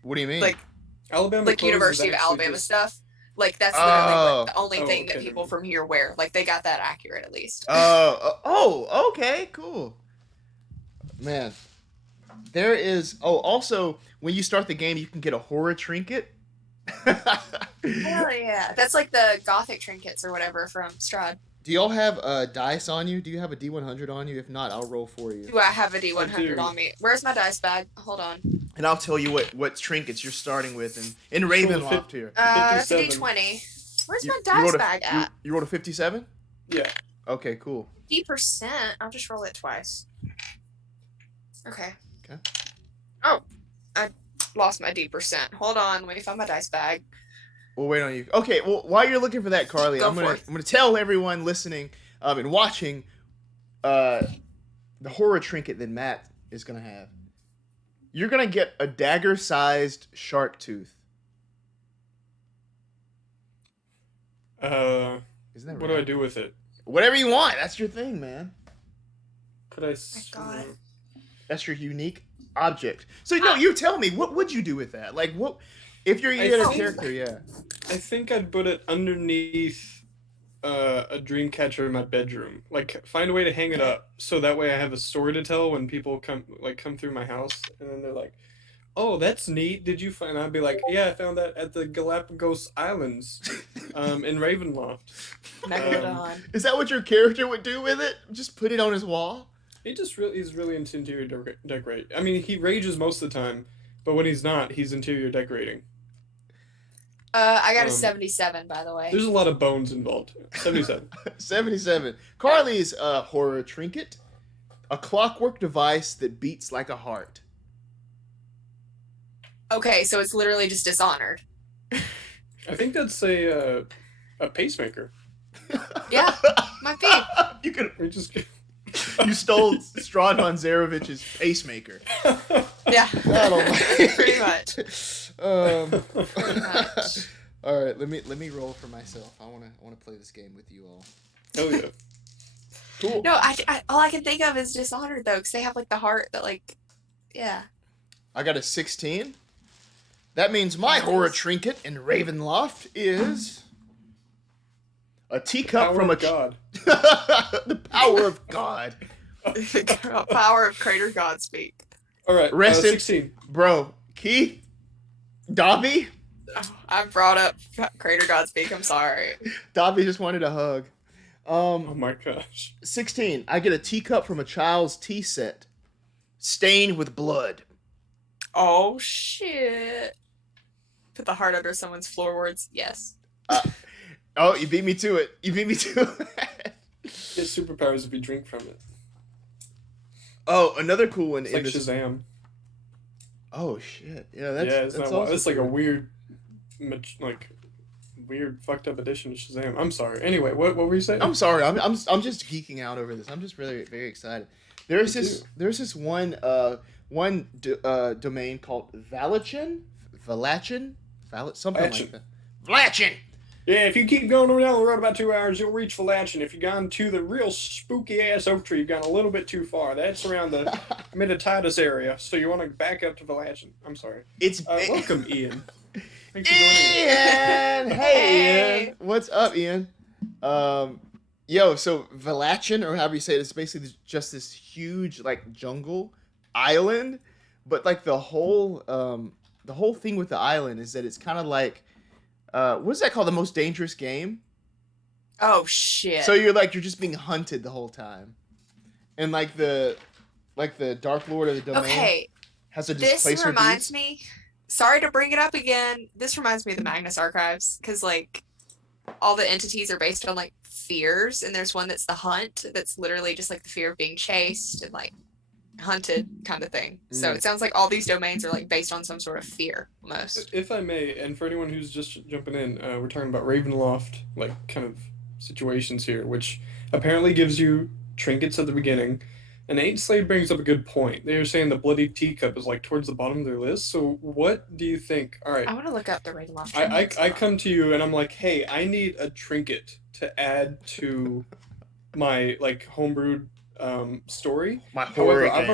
What do you mean? Like Alabama like clothes is University of actually Alabama just- stuff. Like that's literally Oh. like, the only Oh, thing that okay, people never from here wear. Like they got that accurate at least. Oh, okay, cool. Man, there is. Oh, also, when you start the game, you can get a horror trinket. Hell yeah. That's like the gothic trinkets or whatever from Strahd. Do y'all have dice on you? Do you have a D100 on you? If not, I'll roll for you. Do I have a I D100 do. on me? Where's my dice bag? Hold on. And I'll tell you what trinkets you're starting with in Roll the Ravenloft here. That's a 57. D20. Where's You, my you dice rolled a bag at? you rolled a 57? Yeah. Okay, cool. 50%. I'll just roll it twice. Okay. Okay. Oh, I lost my D%. Hold on. Let me find my dice bag. We'll wait on you. Okay, well, while you're looking for that, Carly, Go I'm for gonna it. I'm gonna tell everyone listening and watching the horror trinket that Matt is gonna have. You're gonna get a dagger-sized shark tooth. Isn't that What right? do I do with it? Whatever you want. That's your thing, man. Could I? God. That's your unique object. So no, you tell me. What would you do with that? Like, what if you're I a think- character? Yeah. I think I'd put it underneath a dream catcher in my bedroom. Like, find a way to hang it up so that way I have a story to tell when people come through my house, and then they're like, "Oh, that's neat. Did you find?" I'd be like, "Yeah, I found that at the Galapagos Islands, in Ravenloft." Megalodon. Is that what your character would do with it? Just put it on his wall? He's really into interior decorate. I mean, he rages most of the time, but when he's not, he's interior decorating. I got a Um, 77, by the way. There's a lot of bones involved. 77. 77. Carly's horror trinket, a clockwork device that beats like a heart. Okay, so it's literally just Dishonored. I think that's a pacemaker. Yeah, might be. You could We just you stole Strahd von Zarovich's pacemaker. Yeah. God almighty. Pretty much. Um, much. all right, let me roll for myself. I wanna play this game with you all. Hell yeah. Cool. No, I all I can think of is Dishonored though, because they have like the heart that like, yeah. I got a 16. That means my horror trinket in Ravenloft is a teacup Power from of God. the power of God. Power of Crater Godspeak. All right, Rest in- 16. Bro, Keith, Dobby, Oh, I brought up Crater Godspeak. I'm sorry. Dobby just wanted a hug. Oh my gosh. 16. I get a teacup from a child's tea set, stained with blood. Oh shit. Put the heart under someone's floorboards. Yes. Oh, you beat me to it. You beat me to it. Get superpowers if you drink from it. Oh, another cool one It's in like this. Shazam. Oh shit! Yeah, that's Yeah, it's that's not. also It's like a true. weird, weird fucked up edition of Shazam. I'm sorry. Anyway, what were you saying? I'm sorry. I'm just geeking out over this. I'm just really very excited. There's this one domain called Valachin, something like Valachin. that. Valachin. Yeah, if you keep going down the road about 2 hours, you'll reach Valachin. If you've gone to the real spooky ass oak tree, you've gone a little bit too far. That's around the Mid-Titus area, so you want to back up to Valachin. I'm sorry. It's Welcome, Ian. Thanks for joining us. Ian. Hey, Hey. Ian. What's up, Ian? So Valachin, or however you say it, is basically just this huge like jungle island, but like the whole thing with the island is that it's kind of like what's that called? The most dangerous game. Oh shit. So you're just being hunted the whole time, and like the Dark Lord of the Domain Okay. has a This displacer reminds beast. me. Sorry to bring it up again. This reminds me of the Magnus Archives because like all the entities are based on like fears, and there's one that's the hunt. That's literally just like the fear of being chased and like hunted kind of thing. So Mm. it sounds like all these domains are like based on some sort of fear almost. If I may, and for anyone who's just jumping in, we're talking about Ravenloft, like kind of situations here, which apparently gives you trinkets at the beginning. And Ain't Slade brings up a good point. They were saying the bloody teacup is like towards the bottom of their list. So what do you think? All right, I want to look up the Ravenloft. I trinkets. come to you and I'm like, hey, I need a trinket to add to my like homebrewed story. My horror However, I've game.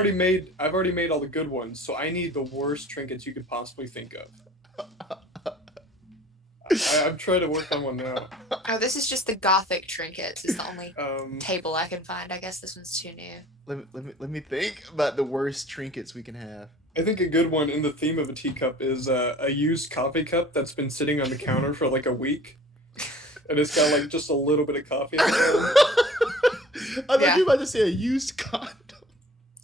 already made all the good ones, so I need the worst trinkets you could possibly think of. I'm trying to work on one now. Oh, this is just the Gothic trinkets. It's the only Um, table I can find. I guess this one's too new. Let me think about the worst trinkets we can have. I think a good one in the theme of a teacup is a used coffee cup that's been sitting on the counter for like a week, and it's got like just a little bit of coffee in the bottom. I thought Yeah. you were about to say a used condom.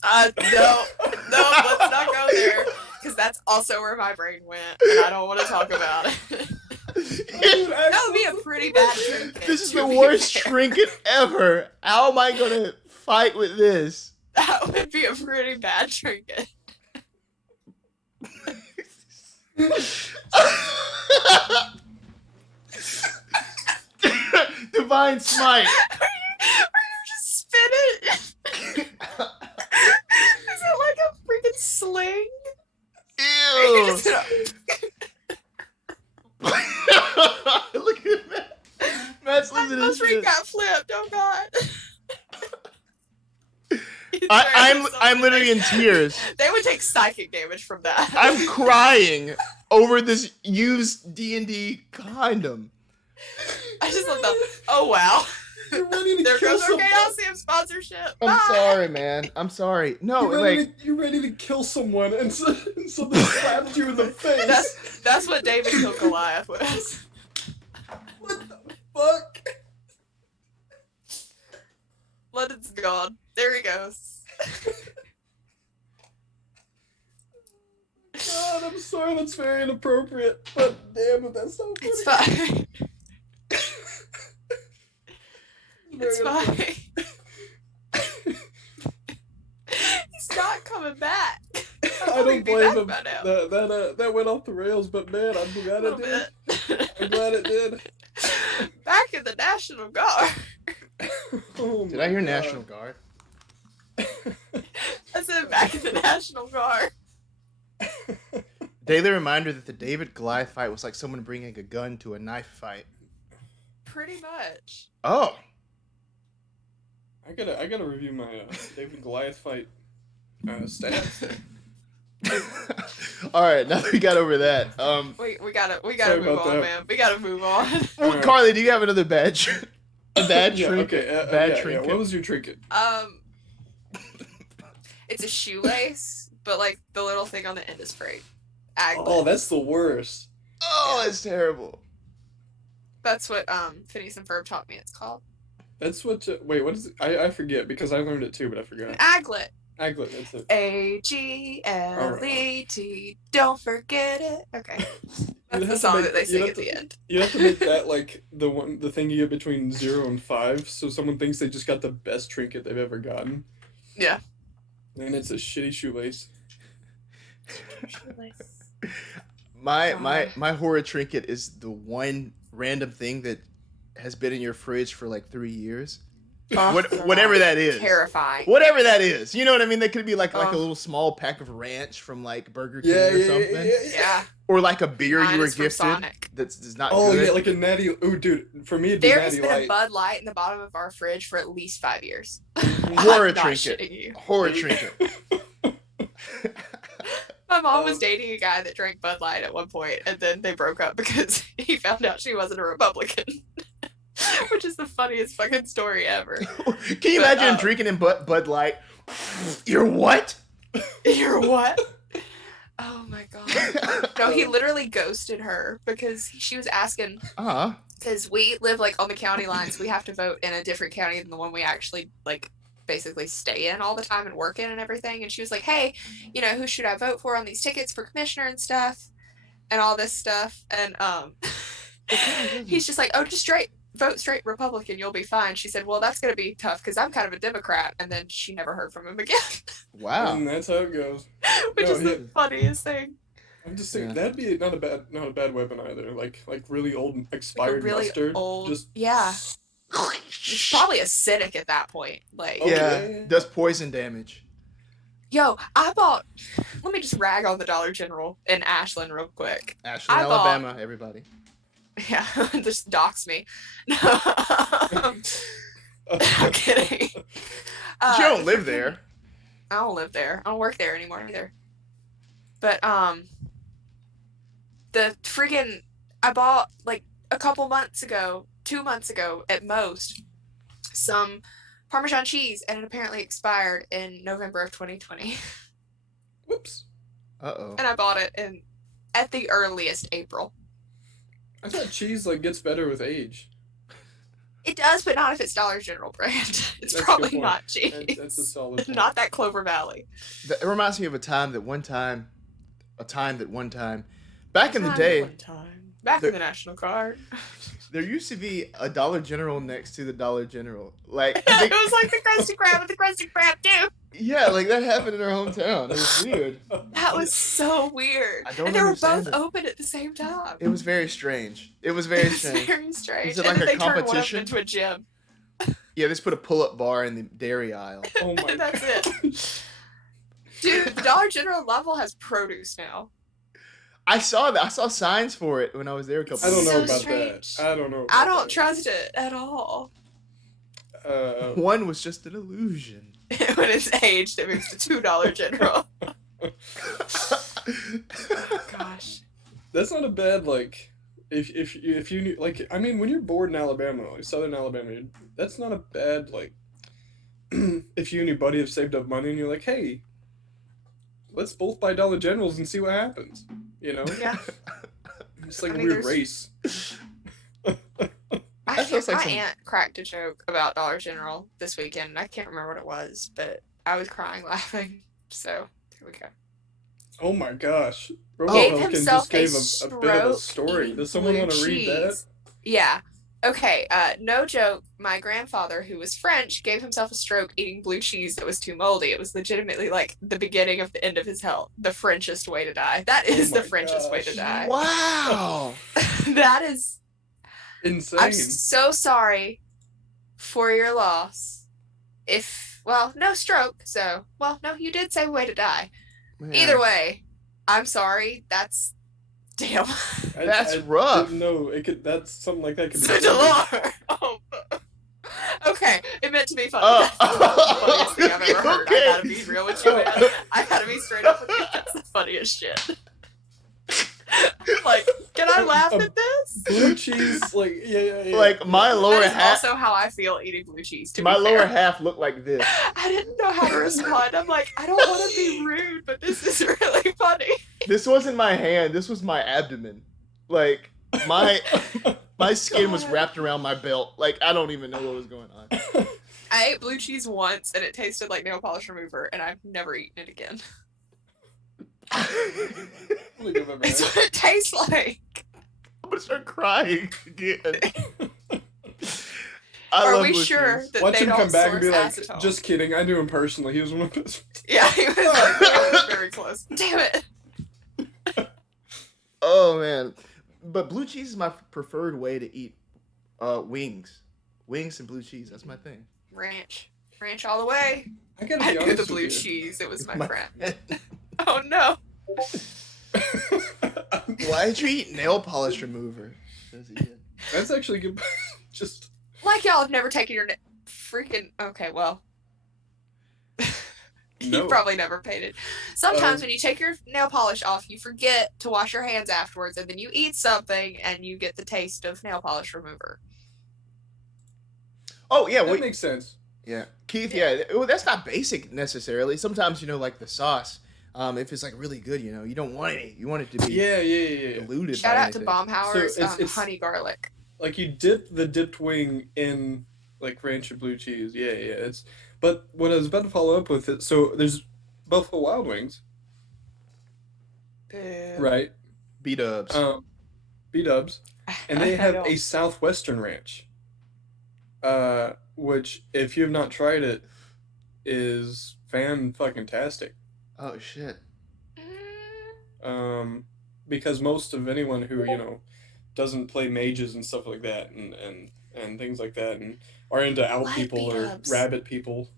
No, let's not go there, because that's also where my brain went, and I don't want to talk about it. Dude, That would be a pretty bad trinket. This is to the be worst fair. trinket ever. How am I gonna fight with this? That would be a pretty bad trinket. Divine smite. Or you just spin it. Is it like a freaking sling? Or you Ew. just Look at Matt. Matt's my losing his nose ring shit. got flipped. Oh god. I'm literally in tears. They would take psychic damage from that. I'm crying over this used D&D condom. I just love the. Oh wow. You're ready to There kill goes our someone. Chaosium sponsorship. I'm Bye. sorry, man. I'm sorry. No, You're ready to kill someone, and something slapped you in the face. That's what David killed Goliath with. What the fuck? London's gone. There he goes. God, I'm sorry, that's very inappropriate, but damn it, that's so funny. It's fine. It's Very fine. He's not coming back. I don't blame him. By now. That went off the rails, but man, I'm A glad little it did. bit. I'm glad it did. Back in the National Guard. Oh Did my I hear God. National Guard? I said back in the National Guard. Daily reminder that the David Goliath fight was like someone bringing a gun to a knife fight. Pretty much. Oh. I gotta review my David Goliath fight stats. All right, now that we got over that. We gotta Sorry move about on, that. man. We gotta move on. Well, Alright. Carly, do you have another badge? A bad Yeah, trinket. okay. Bad Yeah, trinket. what was your trinket? It's a shoelace, but like the little thing on the end is frayed. Aglet. Oh, that's the worst. Oh, that's terrible. That's what Phineas and Ferb taught me it's called. That's what. Wait, what is it? I forget because I learned it too, but I An forgot. aglet. Aglet. That's it. Aglet. Don't forget it. Okay. That's have the to song make- that they you'd sing have at the end. You have to make that like the thing you get between 0 and 5, so someone thinks they just got the best trinket they've ever gotten. Yeah. And it's a shitty shoelace. My horror trinket is the one random thing that has been in your fridge for like 3 years. Whatever that is. Terrifying. Whatever that is. You know what I mean? That could be like a Oh. little small pack of ranch from like Burger King Yeah, or yeah, something. Yeah. Or like a beer Mine you were is from gifted Sonic. that's not Oh good. yeah, like a natty. Oh, dude, for me it'd be There has natty been light. a Bud Light in the bottom of our fridge for at least 5 years. Horror I'm not trinket. shitting you. Horror trinket. My mom was dating a guy that drank Bud Light at one point, and then they broke up because he found out she wasn't a Republican. Which is the funniest fucking story ever. Can you imagine him But, drinking in Bud Light? You're what? You're what? Oh my god. No, he literally ghosted her because she was asking, Uh-huh. because we live like on the county lines. We have to vote in a different county than the one we actually like basically stay in all the time and work in and everything. And she was like, hey, you know, who should I vote for on these tickets for commissioner and stuff and all this stuff. And he's just like, oh, just vote straight Republican, you'll be fine. She said, well, that's going to be tough because I'm kind of a Democrat. And then she never heard from him again. Wow. And that's how it goes. Which No, is the funniest thing. I'm just saying Yeah. that'd be not a bad weapon either. Like really old expired really mustard. old- Just Yeah. It's probably acidic at that point. Like, Oh, Yeah, yeah. does poison damage. yo, let me just rag on the Dollar General in Ashland real quick. Ashland, I bought- Alabama, everybody. Yeah, just dox me. I'm kidding. But you don't live there. I don't live there. I don't work there anymore either. But the friggin' I bought like a couple months ago, 2 months ago at most, some Parmesan cheese, and it apparently expired in November of 2020. Whoops. Uh-oh. and I bought it at the earliest April. I thought cheese like gets better with age. It does, but not if it's Dollar General brand. It's That's a good probably point. not cheese. That's a solid point. Not that Clover Valley. It reminds me of a time that one time, back in the day, One time. Back in the National Guard. there used to be a Dollar General next to the Dollar General. Like, It was like the Krusty Krab with the Krusty Krab too. yeah, like that happened in our hometown. It was weird. That was so weird. I don't And they were understand both it. open at the same time. It was very strange. It was very It was strange. very strange. Is it And like then a they turned one of them competition? into a gym. Yeah, they just put a pull-up bar in the dairy aisle. Oh my And that's god. it. Dude, the Dollar General level has produce now. I saw that. I saw signs for it when I was there a couple. I don't know So about strange. that. I don't know. I about don't that. trust it at all. One was just an illusion. When it's aged, it moves to $2 General. Gosh. That's not a bad like. If you knew, like, I mean, when you're bored in Alabama, like Southern Alabama, that's not a bad like. If you and your buddy have saved up money and you're like, hey, let's both buy Dollar Generals and see what happens. You know, Yeah. it's like I a mean, weird there's- race. My sounds like my some- aunt cracked a joke about Dollar General this weekend. I can't remember what it was, but I was crying laughing. So here we go. Oh my gosh, Oh. Gave Robo himself just gave a a bit of a stroke story. eating Does someone blue want to read that? cheese. Yeah. Okay, no joke. My grandfather, who was French, gave himself a stroke eating blue cheese that was too moldy. It was legitimately like the beginning of the end of his health. The Frenchest way to die. That is the my Frenchest way to gosh. die. Wow. That is. Insane. I'm so sorry for your loss. No stroke, so, no, you did say way to die. Man, Either way, I'm sorry. That's. Damn. That's I rough. didn't know it could. That's something like that could be. Such a lore. Oh. Okay, it meant to be funny. Oh. That's the funniest thing I've ever heard. Okay. I gotta be real with you, man. I gotta be straight up with you. That's the funniest shit. Like, can I laugh at this? Blue cheese, like yeah. Like my lower That is half. also how I feel eating blue cheese. To My be lower fair. half looked like this. I didn't know how to respond. I'm like, I don't want to be rude, but this is really funny. This wasn't my hand. This was my abdomen. Like my skin was God. wrapped around my belt. Like I don't even know what was going on. I ate blue cheese once, and it tasted like nail polish remover, and I've never eaten it again. I don't think I've ever It's had what it tastes like. I'm gonna start crying again. I Are love we blue sure cheese. that Watch they him don't come back and be source like, acetone? just kidding. I knew him personally. He was one of his. Yeah, he was like very, very close. Damn it. Oh man, but blue cheese is my preferred way to eat wings. Wings and blue cheese. That's my thing. Ranch all the way. I gotta I be knew honest the with blue you. cheese. It was my My- friend. Oh no. Why'd you eat nail polish remover? That's actually good. Just Like y'all have never taken your freaking. Okay, well. No. You probably never paid it. Sometimes Um, when you take your nail polish off, you forget to wash your hands afterwards, and then you eat something and you get the taste of nail polish remover. Oh yeah, that makes sense. yeah, Keith. Yeah, well, that's not basic necessarily. Sometimes like the sauce. If it's like really good, you don't want it. You want it to be Yeah. diluted. Shout by out to anything. Baumhauer's So it's- honey garlic. Like you dip the dipped wing in like ranch or blue cheese. Yeah. It's. But what I was about to follow up with it. So there's Buffalo Wild Wings, right? B-dubs. B-dubs. And they I have don't- a Southwestern ranch, which if you have not tried it, is fan-fucking-tastic. Oh shit. Because most of anyone who doesn't play mages and stuff like that, and things like that, and are into owl Like people or B-dubs. rabbit people,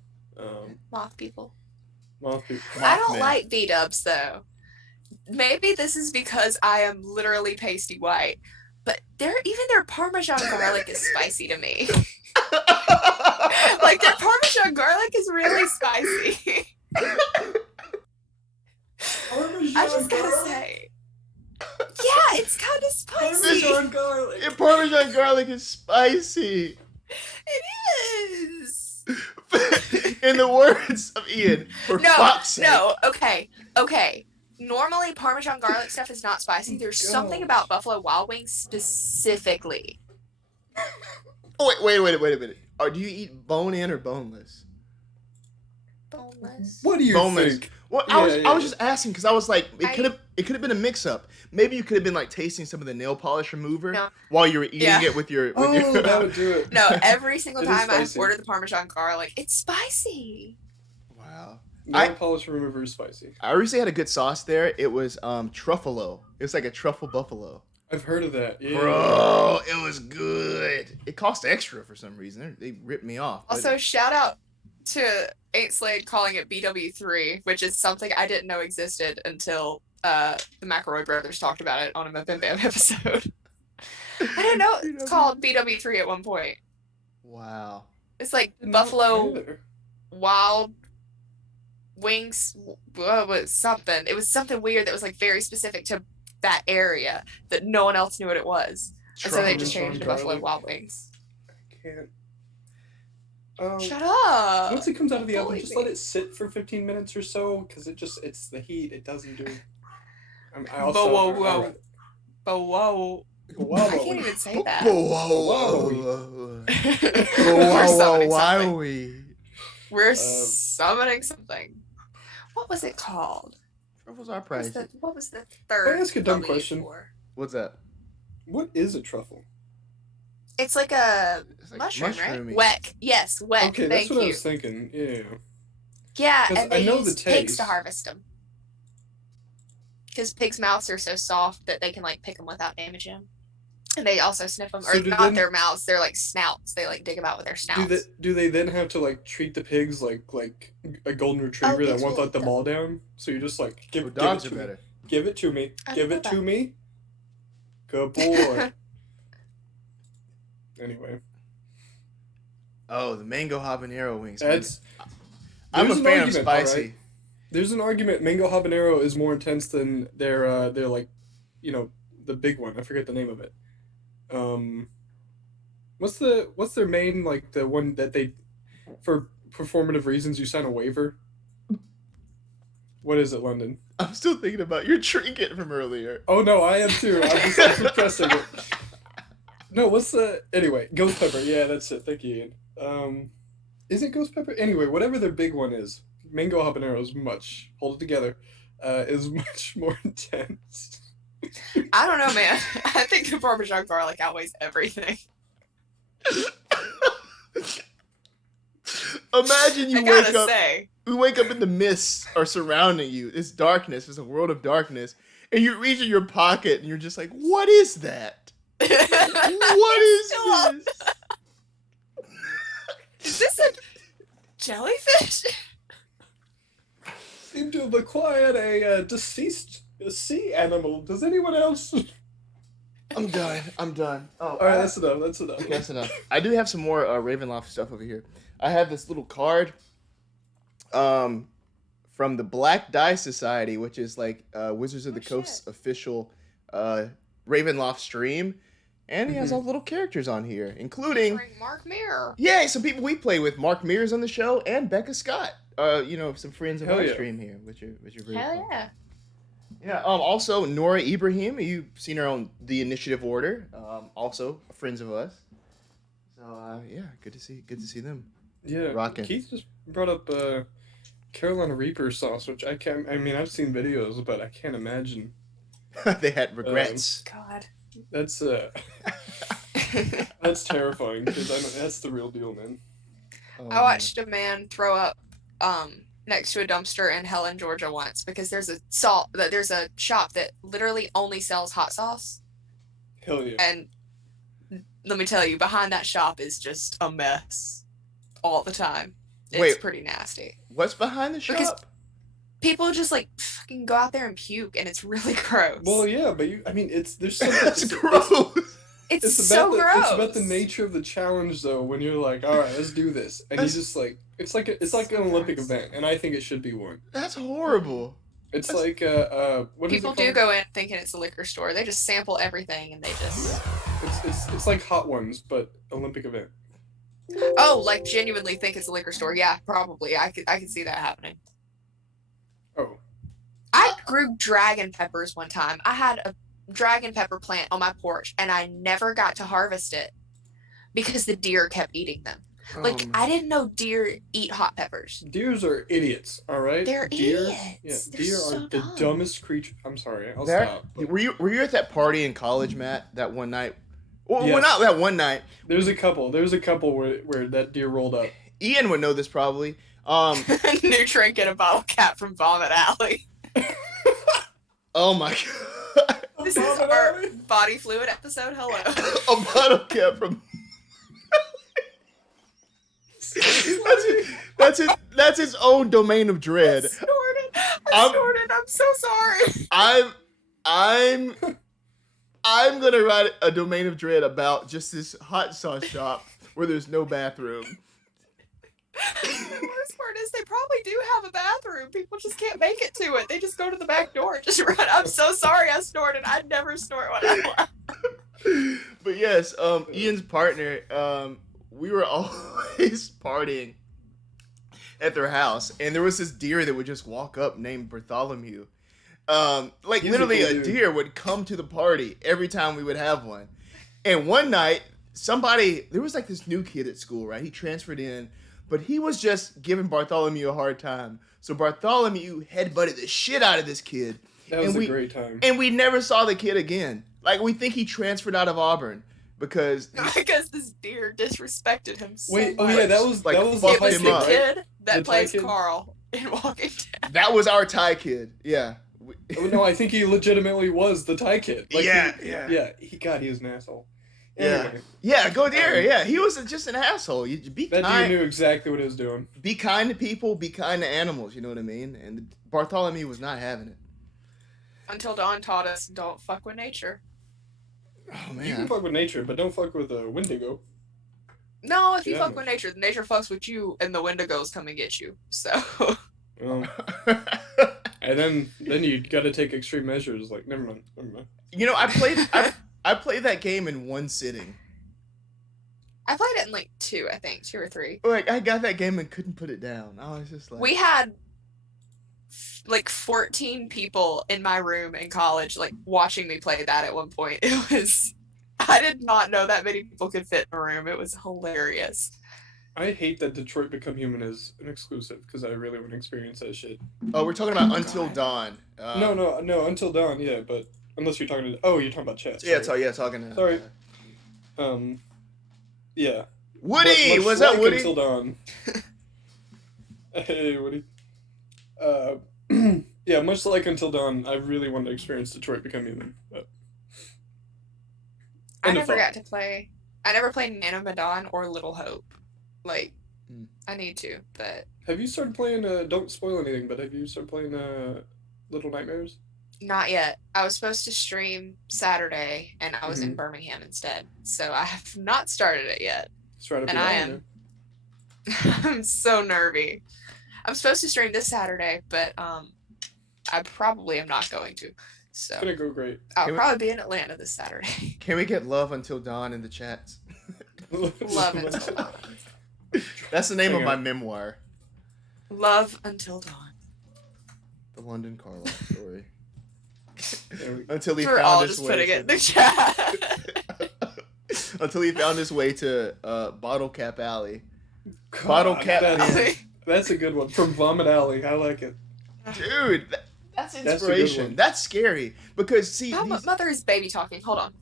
Moth people. moth people. I don't Mothman. like B-dubs though. Maybe this is because I am literally pasty white, but their Parmesan garlic is spicy to me. Like their Parmesan garlic is really spicy. I just gotta say. Yeah, it's kind of spicy. garlic. Your Parmesan garlic is spicy. It is. In the words of Ian, for fuck's sake. No, okay. normally Parmesan garlic stuff is not spicy. There's something about Buffalo Wild Wings specifically. Oh, wait a minute. Do you eat bone in or boneless? Boneless. What do you Boneless. think? Well, Yeah, I was just asking because I was like, it could have been a mix up. Maybe you could have been like tasting some of the nail polish remover while you were eating it with your. That would do it. No, every single It is time I've spicy. ordered the Parmesan garlic, it's spicy. Wow. Nail polish remover is spicy. I recently had a good sauce there. It was truffalo. It was like a truffle buffalo. I've heard of that. Yeah. Bro, it was good. It cost extra for some reason. They ripped me off. Also, shout out to Ain't Slade calling it BW3, which is something I didn't know existed until the McElroy brothers talked about it on a Bim Bam episode. I didn't know it's called BW3 at one point. Wow. It's like Buffalo Wild Wings. Was something. It was something weird that was like very specific to that area that no one else knew what it was. And so they just changed it to Buffalo Wild Wings. I can't. Shut up. Once it comes out of the oven, just let it sit for 15 minutes or so, because it's the heat. It doesn't do. Whoa. I can't even say that. We're summoning something. What was it called? Truffles are pricey. What was the third? Can I ask a dumb question? What's that? What is a truffle? It's like a mushroom, right? Weck. Yes, weck. Okay, that's what I was thinking. Yeah. Yeah, and they use the pigs to harvest them. Because pigs' mouths are so soft that they can like pick them without damaging them. And they also sniff them, or not their mouths. They're like snouts. They like dig them out with their snouts. Do they then have to like treat the pigs like a golden retriever that won't let the ball down? So you just like give it to me. Give it to me. Give it to me. Good boy. Anyway. Oh, the mango habanero wings. I'm a fan of spicy. Right? There's an argument. Mango habanero is more intense than their like, the big one. I forget the name of it. What's their main, like, the one that they, for performative reasons, you sign a waiver? What is it, London? I'm still thinking about your trinket from earlier. Oh no, I am too. I'm suppressing it. No, anyway, ghost pepper. Yeah, that's it. Thank you, Ian. Is it ghost pepper? Anyway, whatever their big one is, mango habanero is hold it together, is much more intense. I don't know, man. I think the Parmesan garlic outweighs everything. Imagine you wake up and the mists are surrounding you. It's darkness. It's a world of darkness. And you reach in your pocket and you're just like, what is that? What is this? Is this a jellyfish? Seem to have acquired a deceased sea animal. Does anyone else? I'm done. Oh, all right, that's enough. That's enough. I do have some more Ravenloft stuff over here. I have this little card from the Black Die Society, which is like Wizards of the Coast's official Ravenloft stream. And he has all the little characters on here, including Mark Mirror. Yeah, some people we play with. Mark Mears on the show and Becca Scott. Some friends of our stream here, which are very cool. Yeah. Yeah. Also Nora Ibrahim. You've seen her on the Initiative Order. Also friends of us. So yeah, good to see them. Yeah. Rocking. Keith just brought up Carolina Reaper sauce, which I've seen videos, but I can't imagine. They had regrets. God. That's that's terrifying because that's the real deal, man. I watched a man throw up next to a dumpster in Helen, Georgia once because there's a shop that literally only sells hot sauce. Hell yeah. And let me tell you, behind that shop is just a mess all the time. It's pretty nasty. What's behind the shop? Because people just like fucking go out there and puke, and it's really gross. Well, yeah, but there's something. That's gross. It's so gross. It's about the nature of the challenge, though. When you're like, all right, let's do this, and you just like, it's like an Olympic event, and I think it should be one. That's horrible. It's like what people do go in thinking it's a liquor store. They just sample everything, and they just. It's like Hot Ones, but Olympic event. Oh, like genuinely think it's a liquor store? Yeah, probably. I could see that happening. Oh. grew dragon peppers one time. I had a dragon pepper plant on my porch, and I never got to harvest it because the deer kept eating them. Like, I didn't know deer eat hot peppers. Deers are idiots, all right? They're deer, idiots. Yeah, They're deer so are the dumb. dumbest creature. I'm sorry, I'll stop. But... Were you at that party in college, Matt? That one night? Well, Yes. not that one night. There's a couple where that deer rolled up. Ian would know this probably. New trinket, a bottle cap from Vomit Alley. Oh my god. This is our body fluid episode. Hello. A bottle cap from. That's its own domain of dread. I snorted. I'm so sorry. I'm gonna write a domain of dread about just this hot sauce shop where there's no bathroom. The worst part is they probably do have a bathroom. People just can't make it to it. They just go to the back door and just run. I'm so sorry I snorted. I'd never snort when I laugh. But yes, Ian's partner, we were always partying at their house, and there was this deer that would just walk up named Bartholomew. Like He's literally a a dude. deer would come to the party every time we would have one. And one night, there was like this new kid at school, right? He transferred in, but he was just giving Bartholomew a hard time. So Bartholomew headbutted the shit out of this kid. That was a great time. And we never saw the kid again. Like, we think he transferred out of Auburn because this deer disrespected him so Wait, much. oh yeah, that was Like, the fucked It was him the up. kid that The Thai plays kid? Carl in Walking Dead. that was our Thai kid. Yeah. Oh, no, I think he legitimately was the Thai kid. Like, Yeah. he was an asshole. Yeah. Anyway, Yeah, go deer. Yeah, he was just an asshole. You be that kind. deer knew exactly what he was doing. Be kind to people. Be kind to animals. You know what I mean? And Bartholomew was not having it. Until Dawn taught us, don't fuck with nature. Oh You can man. fuck with nature, but don't fuck with a Wendigo. No, if you Yeah. fuck with nature, the nature fucks with you, and the Wendigos come and get you. So And then you got to take extreme measures. Like, never mind. You know, I played that game in one sitting. I played it in like 2 or 3. Like, I got that game and couldn't put it down. I was just like, We had like 14 people in my room in college, like watching me play that at one point. I did not know that many people could fit in a room. It was hilarious. I hate that Detroit Become Human is an exclusive because I really want to experience that shit. oh, we're talking about Oh, Until God. Dawn. No, Until Dawn, yeah, but unless you're talking to... Oh, you're talking about chat. Yeah, sorry. talking to. Sorry. Yeah. Woody, Much what's like up, Woody? Until Dawn. Hey, Woody. Yeah, much like Until Dawn, I really want to experience Detroit Become Human. But... I End of never thought. got to play. I never played Nanomadon or Little Hope. Like, Hmm. I need to, but Have you started playing, don't spoil anything, but have you started playing Little Nightmares? not yet. I was supposed to stream Saturday, and I was in Mhm. Birmingham instead. So I have not started it yet. It's right up And your I alley, am. man. I'm so nervy. I'm supposed to stream this Saturday, but I probably am not going to. So It's gonna go great. I'll Can we- probably be in Atlanta this Saturday. Can we get Love Until Dawn in the chats? Love Until Dawn. That's the name of Hang my on. memoir, Love Until Dawn. The London Carlisle Story. There we- Until he We're found all his just way. putting to- it in the chat. Until he found his way to Bottle Cap Alley. Bottle God, cap that's a good one. From Vomit Alley. I like it. Dude, that's a good inspiration. one. That's scary because see, My these- mother is baby talking. Hold on.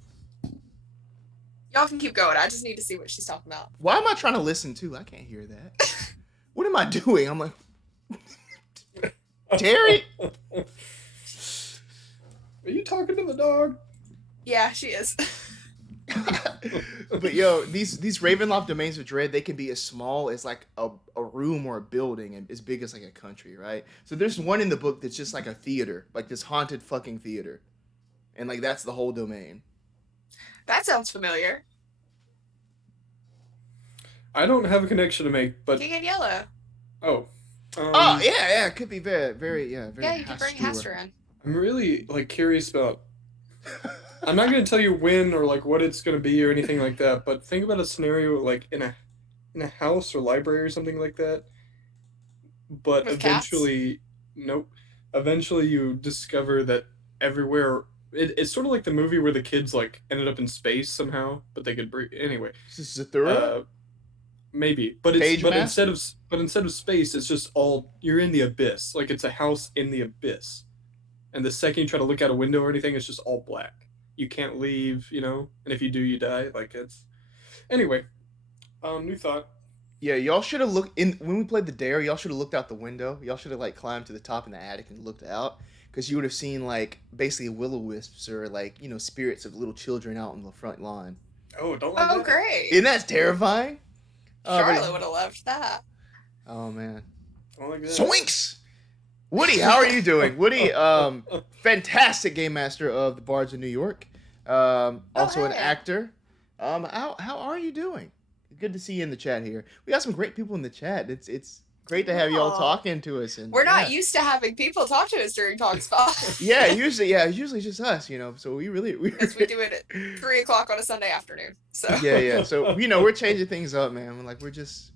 Y'all can keep going. I just need to see what she's talking about. why am I trying to listen to? I can't hear that. What am I doing? I'm like, Terry. Are you talking to the dog? Yeah, she is. But yo, these Ravenloft domains of dread, they can be as small as like a room or a building and as big as like a country, right? So there's one in the book that's just like a theater, like this haunted fucking theater. And like that's the whole domain. That sounds familiar. I don't have a connection to make, but King and Yellow. oh. Oh yeah, it could be very Yeah, you can bring Hastur. Hastur in. I'm really like curious about. I'm not gonna tell you when or like what it's gonna be or anything like that, but think about a scenario like in a house or library or something like that. But With cats? eventually, nope. eventually you discover that everywhere it's sort of like the movie where the kids like ended up in space somehow, but they could breathe anyway. This is Zathura? Uh, maybe, but it's Page Master? but instead of space, it's just all you're in the abyss. Like it's a house in the abyss, and the second you try to look out a window or anything, it's just all black. You can't leave, and if you do, you die. Like it's anyway. New thought. Yeah, y'all should have looked in when we played the dare. Y'all should have looked out the window. Y'all should have like climbed to the top in the attic and looked out, because you would have seen like basically will o wisps or like spirits of little children out on the front lawn. Oh, don't like Oh, that. great. Isn't that terrifying? Charlotte would have loved that. Oh man, Don't like that. Swinks. Woody, how are you doing? Woody, fantastic game master of the Bards of New York. Also an hey. actor. How are you doing? Good to see you in the chat here. We got some great people in the chat. It's great to have y'all Aw. talking to us. And We're not yeah. used to having people talk to us during talk spot. Yeah, usually just us. So we Because we do it at 3:00 on a Sunday afternoon. So yeah. So we're changing things up, man. Like we're just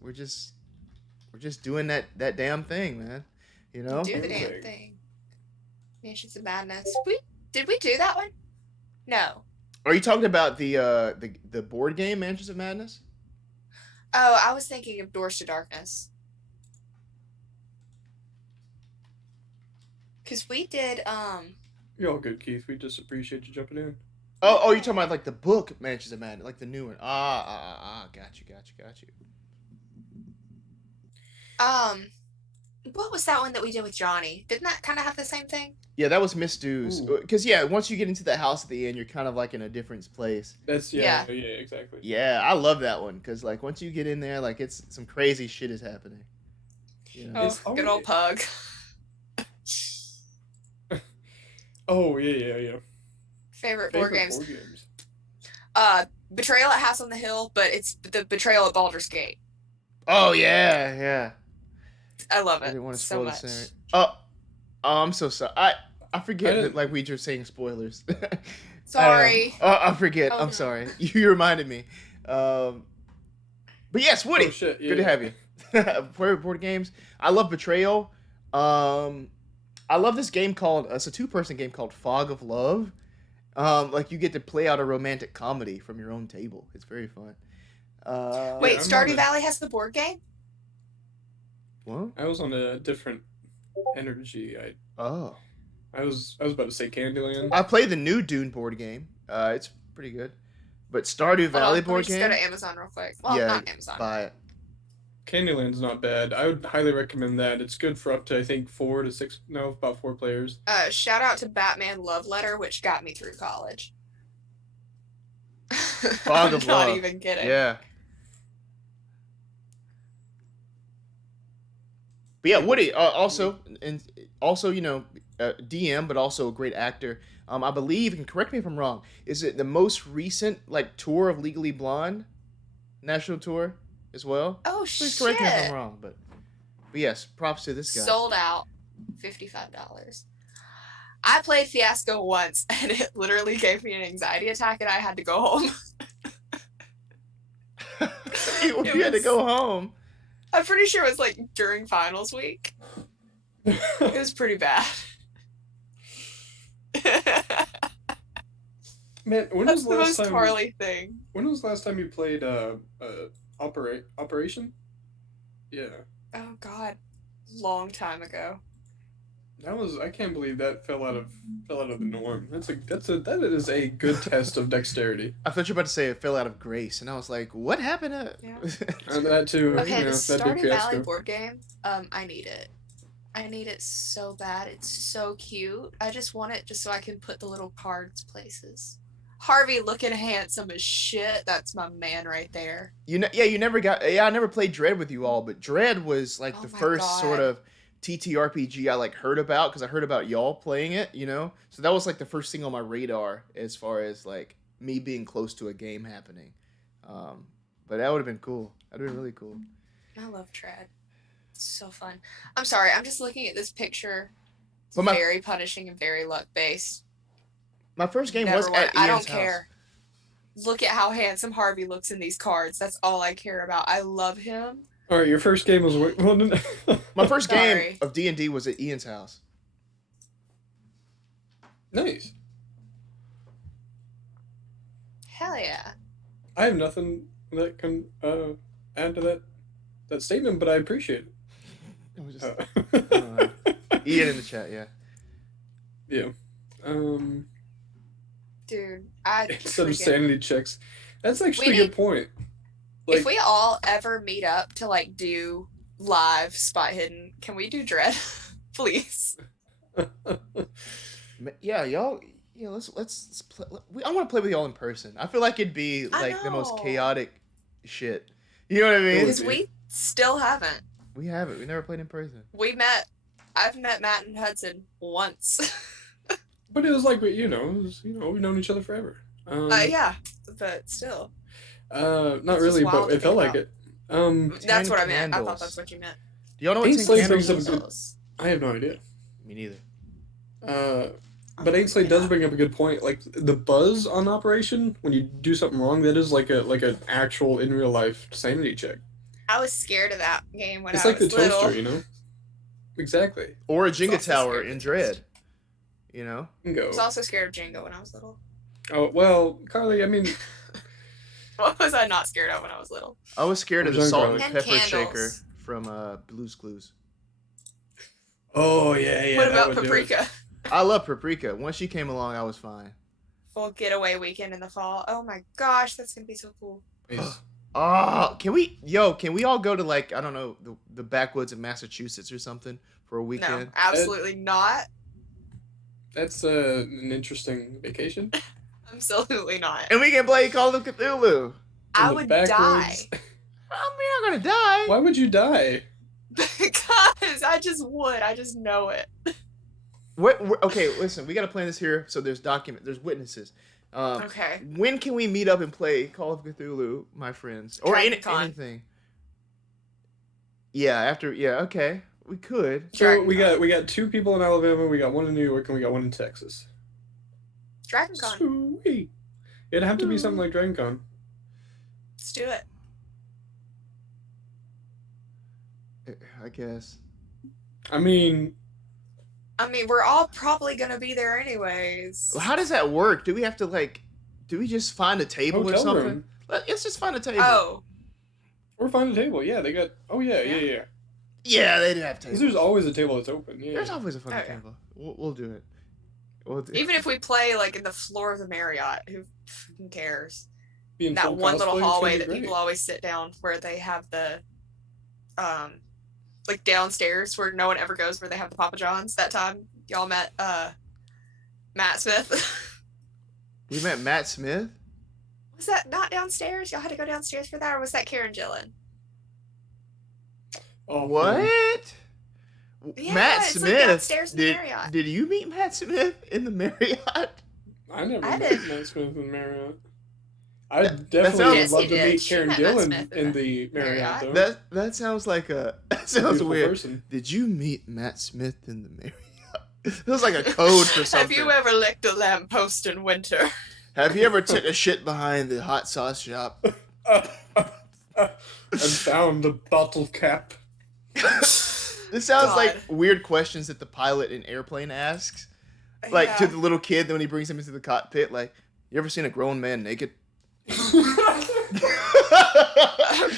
doing that damn thing, man. do the damn thing. Mansions of Madness. Did we do that one? No. Are you talking about the board game Mansions of Madness? Oh, I was thinking of Doors to Darkness. Because we did You're all good, Keith. We just appreciate you jumping in. Oh, you're talking about like the book Mansions of Madness, like the new one. Got you. what was that one that we did with Johnny? Didn't that kind of have the same thing? Yeah, that was Miss Dew's. Ooh. Because once you get into the house at the end, you're kind of like in a different place. That's Yeah. yeah, exactly. Yeah, I love that one because like once you get in there, like it's some crazy shit is happening. Oh, It's good always- old pug. Oh yeah. Favorite board Favorite games. board games. Betrayal at House on the Hill, but it's the Betrayal at Baldur's Gate. Oh yeah. I love I it didn't want to so spoil much. the scenario. Oh, I'm so sorry. I forget I that didn't- like we just saying spoilers. Sorry. I forget. Oh, I'm no. sorry. You reminded me. But yes, Woody. Oh shit. Yeah. Good to have you. For board games, I love Betrayal. I love this game called it's a 2-person game called Fog of Love. Like you get to play out a romantic comedy from your own table. It's very fun. Wait, I'm Stardew on a- Valley has the board game? What? I was on a different energy. Oh, I was about to say Candyland. I played the new Dune board game. It's pretty good. But Stardew Valley Hold on, let me board just game. go to Amazon real quick. Well, Yeah, not Amazon. Buy it. Candyland's not bad. I would highly recommend that. It's good for up to I think 4 to 6. No, about 4 players. Shout out to Batman Love Letter, which got me through college. Fog of I'm not Love. even kidding. Yeah. But yeah, Woody also DM, but also a great actor. I believe, and correct me if I'm wrong, is it the most recent like tour of Legally Blonde, national tour as well? Oh Please shit! correct me if I'm wrong, but yes, props to this guy. Sold out, $55. I played Fiasco once, and it literally gave me an anxiety attack, and I had to go home. you had to was- go home. I'm pretty sure it was like during finals week. It was pretty bad. Man, when That's was the the last most time? Carly thing. When was the last time you played Operation? Yeah, Oh god, long time ago. I can't believe that fell out of the norm. That is a good test of dexterity. I thought you were about to say it fell out of grace, and I was like, what happened to? Yeah. And that too. Okay, the that big Stardew Valley fiasco. board game. I need it. I need it so bad. It's so cute. I just want it just so I can put the little cards places. Harvey looking handsome as shit. That's my man right there. You never got. Yeah, I never played Dread with you all, but Dread was like Oh the my first God. sort of TTRPG I like heard about because I heard about y'all playing it. So that was like the first thing on my radar as far as like me being close to a game happening. But that would have been cool. That'd been really cool. I love Tread. It's so fun. I'm sorry. I'm just looking at this picture. It's But my- very punishing and very luck based. My first game Never was want- at I Ian's don't house. care. Look at how handsome Harvey looks in these cards. That's all I care about. I love him. All right, your first game was My first game Sorry. of D&D was at Ian's house. Nice. Hell yeah. I have nothing that can add to that statement, but I appreciate It was just it. Ian in the chat, yeah. Yeah. Dude, I Instead of freaking. sanity checks, that's actually We a good point. Like, if we all ever meet up to like do live spot hidden, can we do Dread? Please. Yeah, y'all. Yeah, let's play. I want to play with y'all in person. I feel like it'd be I like the most know. chaotic shit. You know what I mean? would Because be. we still haven't. We haven't. We never played in person. I've met Matt and Hudson once. But it was like, we've known each other forever. Yeah, but still. Not It's just really, wild but to it felt think like about. it. That's 10 what I meant. I thought candles. that's what you meant. Do y'all know what Ainsley 10 brings candles up a is? good- I have no idea. Me neither. But Ainsley does bring up a good point. Like the buzz on Operation, when you do something wrong, that is like an actual in real life sanity check. I was scared of that game when It's I like the was little. toaster, you know. Exactly. Or a was Jenga also tower scared in of Dread. You know? You can I was go. also scared of Django when I was little. Oh well, Carly. I mean, What was I not scared of when I was little? I was scared of I'm the done, salt Carly. and 10 pepper candles. shaker from Blue's Clues. oh yeah. What that about would do it. Paprika? I love paprika. Once she came along, I was fine. Full getaway weekend in the fall. Oh my gosh, that's gonna be so cool. Nice. Oh, can we all go to like, I don't know, the backwoods of Massachusetts or something for a No, weekend? absolutely not. That's an interesting vacation. Absolutely not. And we can play Call of Cthulhu. I the would backwoods. die. I'm not gonna die. Why would you die? Because I just would. I just know it. Okay, listen, we gotta plan this here. So there's there's witnesses. Okay. When can we meet up and play Call of Cthulhu, my friends, or DragonCon. anything? Yeah, okay, we could. So we DragonCon. got 2 people in Alabama, we got 1 in New York, and we got 1 in Texas. DragonCon. Sweet. It'd have to be something like DragonCon. Let's do it. I guess. I mean, we're all probably gonna be there anyways. How does that work? Do we have to do we just find a table or hotel something? room. Let's just find a table. Oh, Or find a table. Yeah, they got. Oh yeah. Yeah, they do have Because tables. there's always a table that's open. Yeah. There's always a fucking Okay. table. We'll do it. We'll do even if we play like in the floor of the Marriott, who fucking cares? Being That full one little cosplay, it's gonna hallway be that great. people always sit down, where they have the, like downstairs where no one ever goes, where they have the Papa Johns. That time y'all met Matt Smith. We met Matt Smith. Was that not downstairs? Y'all had to go downstairs for that, or was that Karen Gillan? Oh, What? man. Yeah, Matt it's like Smith. downstairs in the Marriott. Did you meet Matt Smith in the Marriott? I never I met did. Matt Smith in Marriott. I That definitely sounds- would Yes, love he to did. meet She Karen met Matt Gillan Smith in in the Marriott, Marriott. though. That sounds like that sounds Beautiful weird. person. Did you meet Matt Smith in the Marriott? It was like a code for something. Have you ever licked a lamppost in winter? Have you ever took a shit behind the hot sauce shop? And found the bottle cap. This sounds God. like weird questions that the pilot in Airplane asks. Like Yeah. to the little kid when he brings him into the cockpit, like, you ever seen a grown man naked?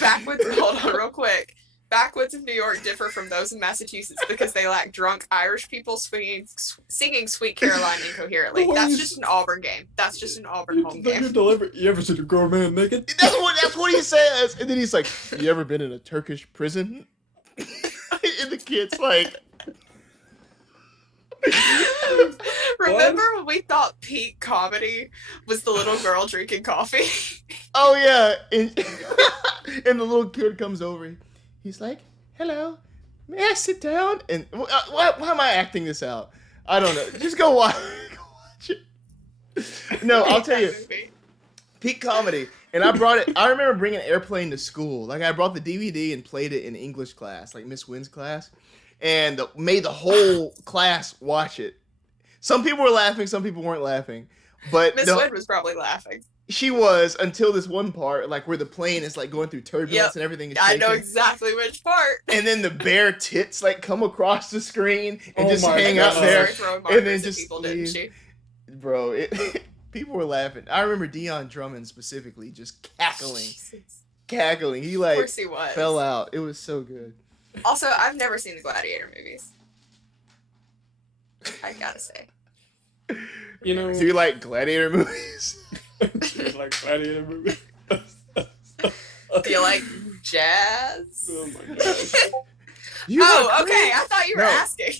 Backwoods, hold on real quick. Backwoods of New York differ from those in Massachusetts because they lack drunk Irish people singing Sweet Caroline incoherently. That's just an Auburn game. That's just an Auburn home game. You ever seen a grown man naked? That's what he says. And then he's like, you ever been in a Turkish prison? And the kid's like, Remember when we thought peak comedy was the little girl drinking coffee? oh yeah. And the little kid comes over. He's like, hello, may I sit down? And why am I acting this out? I don't know. Just go watch, go watch it. No, I'll tell you. Peak comedy. And I remember bringing Airplane to school. Like, I brought the DVD and played it in English class, like Miss Wynn's class, and made the whole class watch it. Some people were laughing, some people weren't laughing. But Miss Wynn was probably laughing. she was, until this one part, like, where the plane is, like, going through turbulence Yep. and everything is I shaking. know exactly which part. And then the bare tits, like, come across the screen and Oh just my hang God. out there. Started throwing And then markers at just people, leave. didn't she? bro, people were laughing. I remember Dion Drummond specifically just Jesus. cackling. He Of like course he was. fell out. It was so good. Also, I've never seen the Gladiator movies. I gotta say. You know, Do you like gladiator movies? it's like gladiator movie. Do you like jazz? Oh my gosh. You Oh, are okay. crazy. I thought you were No. asking.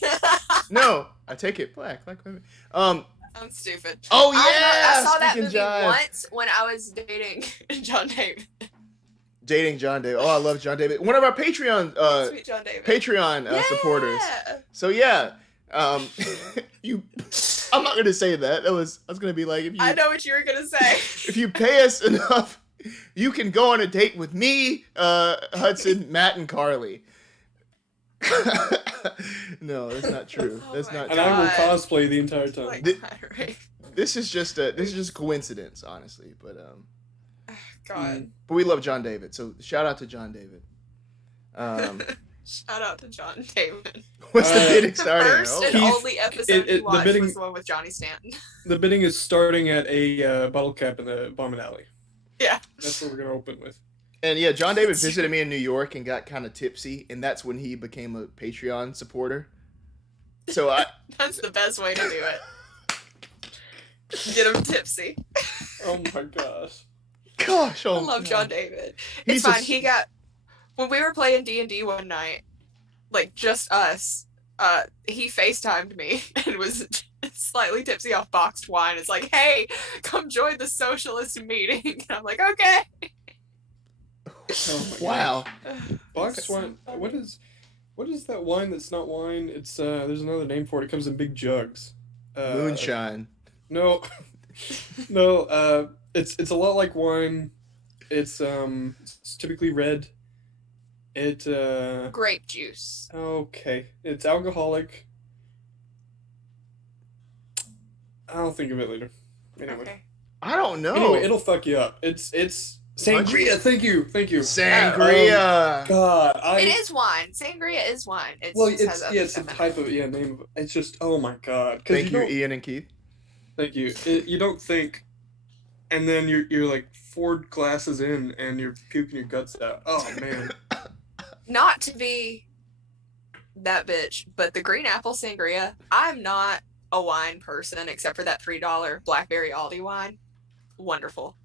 No, I take it black. Women. I'm stupid. Oh yeah. I saw that speaking movie jive. once when I was dating John David. Dating John David. Oh, I love John David. One of our Patreon Sweet John David. supporters. Yeah. So yeah, you. I'm not gonna say that. I was gonna be like, if you I know what you were gonna say. if you pay us enough, you can go on a date with me, Hudson, Matt, and Carly. No, that's not true. Oh That's my not And true. I will God. cosplay the entire time. Like, Th- right. This is just coincidence, honestly. God. But we love John David, so shout out to John David. Shout out to John David. What's the Uh, bidding The starting? first Oh, and Keith, only episode you the watched bidding- was the one with Johnny Stanton. The bidding is starting at a bottle cap in the Bomb and Alley. Yeah. That's what we're gonna open with. and yeah, John David visited me in New York and got kind of tipsy, and that's when he became a Patreon supporter. So I, That's the best way to do it. Get him tipsy. Oh my gosh. gosh, oh, I love God. John David. He's It's a fine. s- He got when we were playing D&D one night, like just us. He FaceTimed me and was slightly tipsy off boxed wine. It's like, hey, come join the socialist meeting. And I'm like, okay. Oh my Wow. Boxed wine. What is that wine that's not wine? It's there's another name for it. It comes in big jugs. Moonshine. No. No, it's a lot like wine. It's typically red. It Grape juice. okay. It's alcoholic. I'll think of it later. Anyway. Okay. I don't know. Anyway, it'll fuck you up. It's sangria. Thank you. Sangria. God, It is wine. Sangria is wine. It Well, just has other it's a stuff in it. type of name of it's just oh my god. 'Cause Thank you, don't- Ian and Keith. Thank you. You don't think, and then you're like 4 glasses in and you're puking your guts out. Oh man. Not to be that bitch, but the green apple sangria, I'm not a wine person except for that $3 blackberry Aldi wine. Wonderful.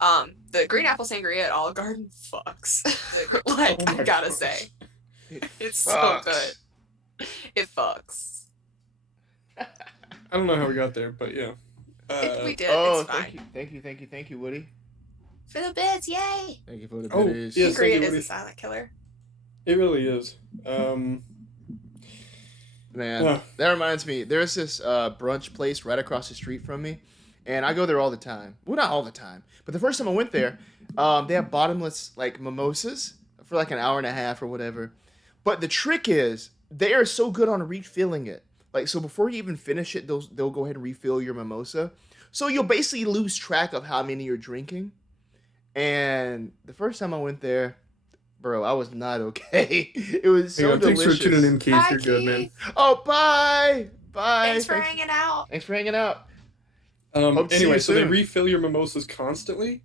The green apple sangria at Olive Garden fucks. Like, Oh my I gotta gosh. say, it's so Fucks. good. It fucks. I don't know how we got there, but yeah. We did. Oh, it's fine. thank you, Woody. For the bits, yay! Thank you for the Oh, biddies. yes. Sangria thank you, is Woody. a silent killer. It really is. Man, Yeah. that reminds me. There's this brunch place right across the street from me, and I go there all the time. Well, not all the time, but the first time I went there, they have bottomless like mimosas for like an hour and a half or whatever. But the trick is they are so good on refilling it. Like, so before you even finish it, they'll go ahead and refill your mimosa. So you'll basically lose track of how many you're drinking. And the first time I went there, bro, I was not okay. It was so Thanks delicious. for tuning in, Keith. Bye, You're good, man. Keith. Oh, bye. Bye. Thanks for hanging out. Thanks for hanging out. Hope to see Anyway, you so they soon. refill your mimosas constantly?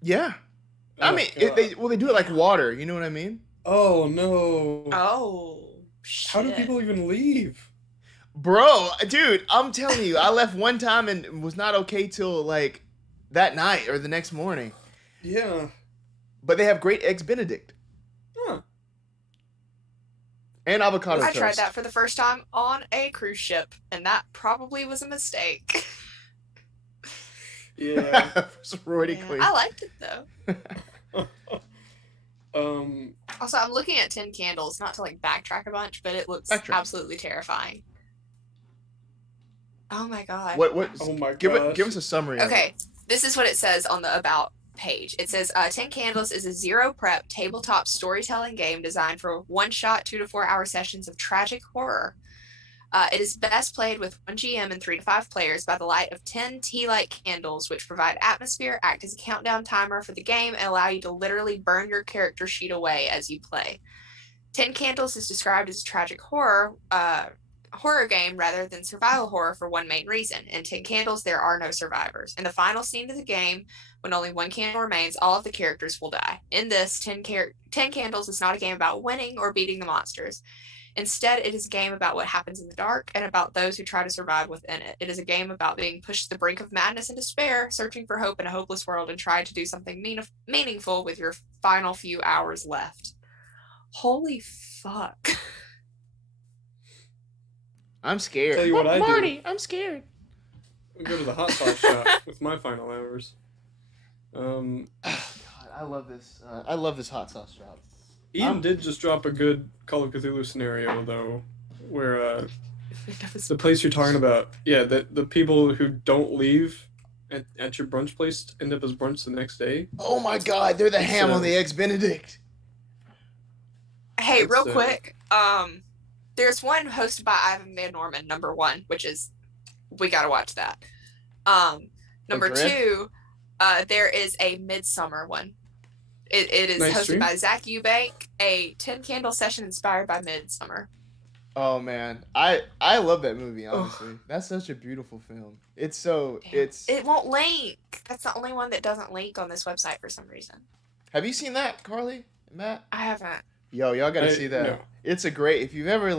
Yeah. I Oh, mean, God. they do it like water. You know what I mean? Oh no. Oh, shit. How do people even leave? Bro, dude, I'm telling you, I left one time and was not okay till like that night or the next morning. Yeah. But they have great eggs Benedict Huh. and avocado I toast. tried that for the first time on a cruise ship, and that probably was a mistake. Yeah. Sorority Yeah, queen. I liked it though. um. Also, I'm looking at 10 Candles, not to like backtrack a bunch, but it looks Backtrack. absolutely terrifying. Oh my god. What? Oh my Give gosh. us a summary. of it. Okay, this is what it says on the About page. It says 10 Candles is a zero prep tabletop storytelling game designed for one-shot 2 to 4 hour sessions of tragic horror. It is best played with 1 GM and 3 to 5 players by the light of 10 tea-light candles, which provide atmosphere, act as a countdown timer for the game, and allow you to literally burn your character sheet away as you play. 10 Candles is described as tragic horror, horror game rather than survival horror for one main reason. In 10 Candles, there are no survivors. In the final scene of the game, when only one candle remains, all of the characters will die. In this, 10 Candles is not a game about winning or beating the monsters. Instead, it is a game about what happens in the dark and about those who try to survive within it. It is a game about being pushed to the brink of madness and despair, searching for hope in a hopeless world, and trying to do something meaningful with your final few hours left. Holy fuck. I'm scared. Tell you what I do. Marty, I'm scared. I go to the hot sauce shop with my final hours. Oh, God, I love this. I love this hot sauce shop. Ian did just drop a good Call of Cthulhu scenario though, where the place you're talking about, yeah, the people who don't leave at your brunch place end up as brunch the next day. Oh my God, they're the ham on the eggs Benedict. Hey, real quick, there's one hosted by Ivan Van Norman, number 1, which is, we gotta watch that. Number 2, there is a Midsummer one. It is hosted by Zach Eubank, a 10 Candle session inspired by Midsummer. Oh man, I love that movie. Honestly, that's such a beautiful film. It's so it won't link. That's the only one that doesn't link on this website for some reason. Have you seen that, Carly and Matt? I haven't. Yo, y'all gotta see that. No. It's a great. If you've ever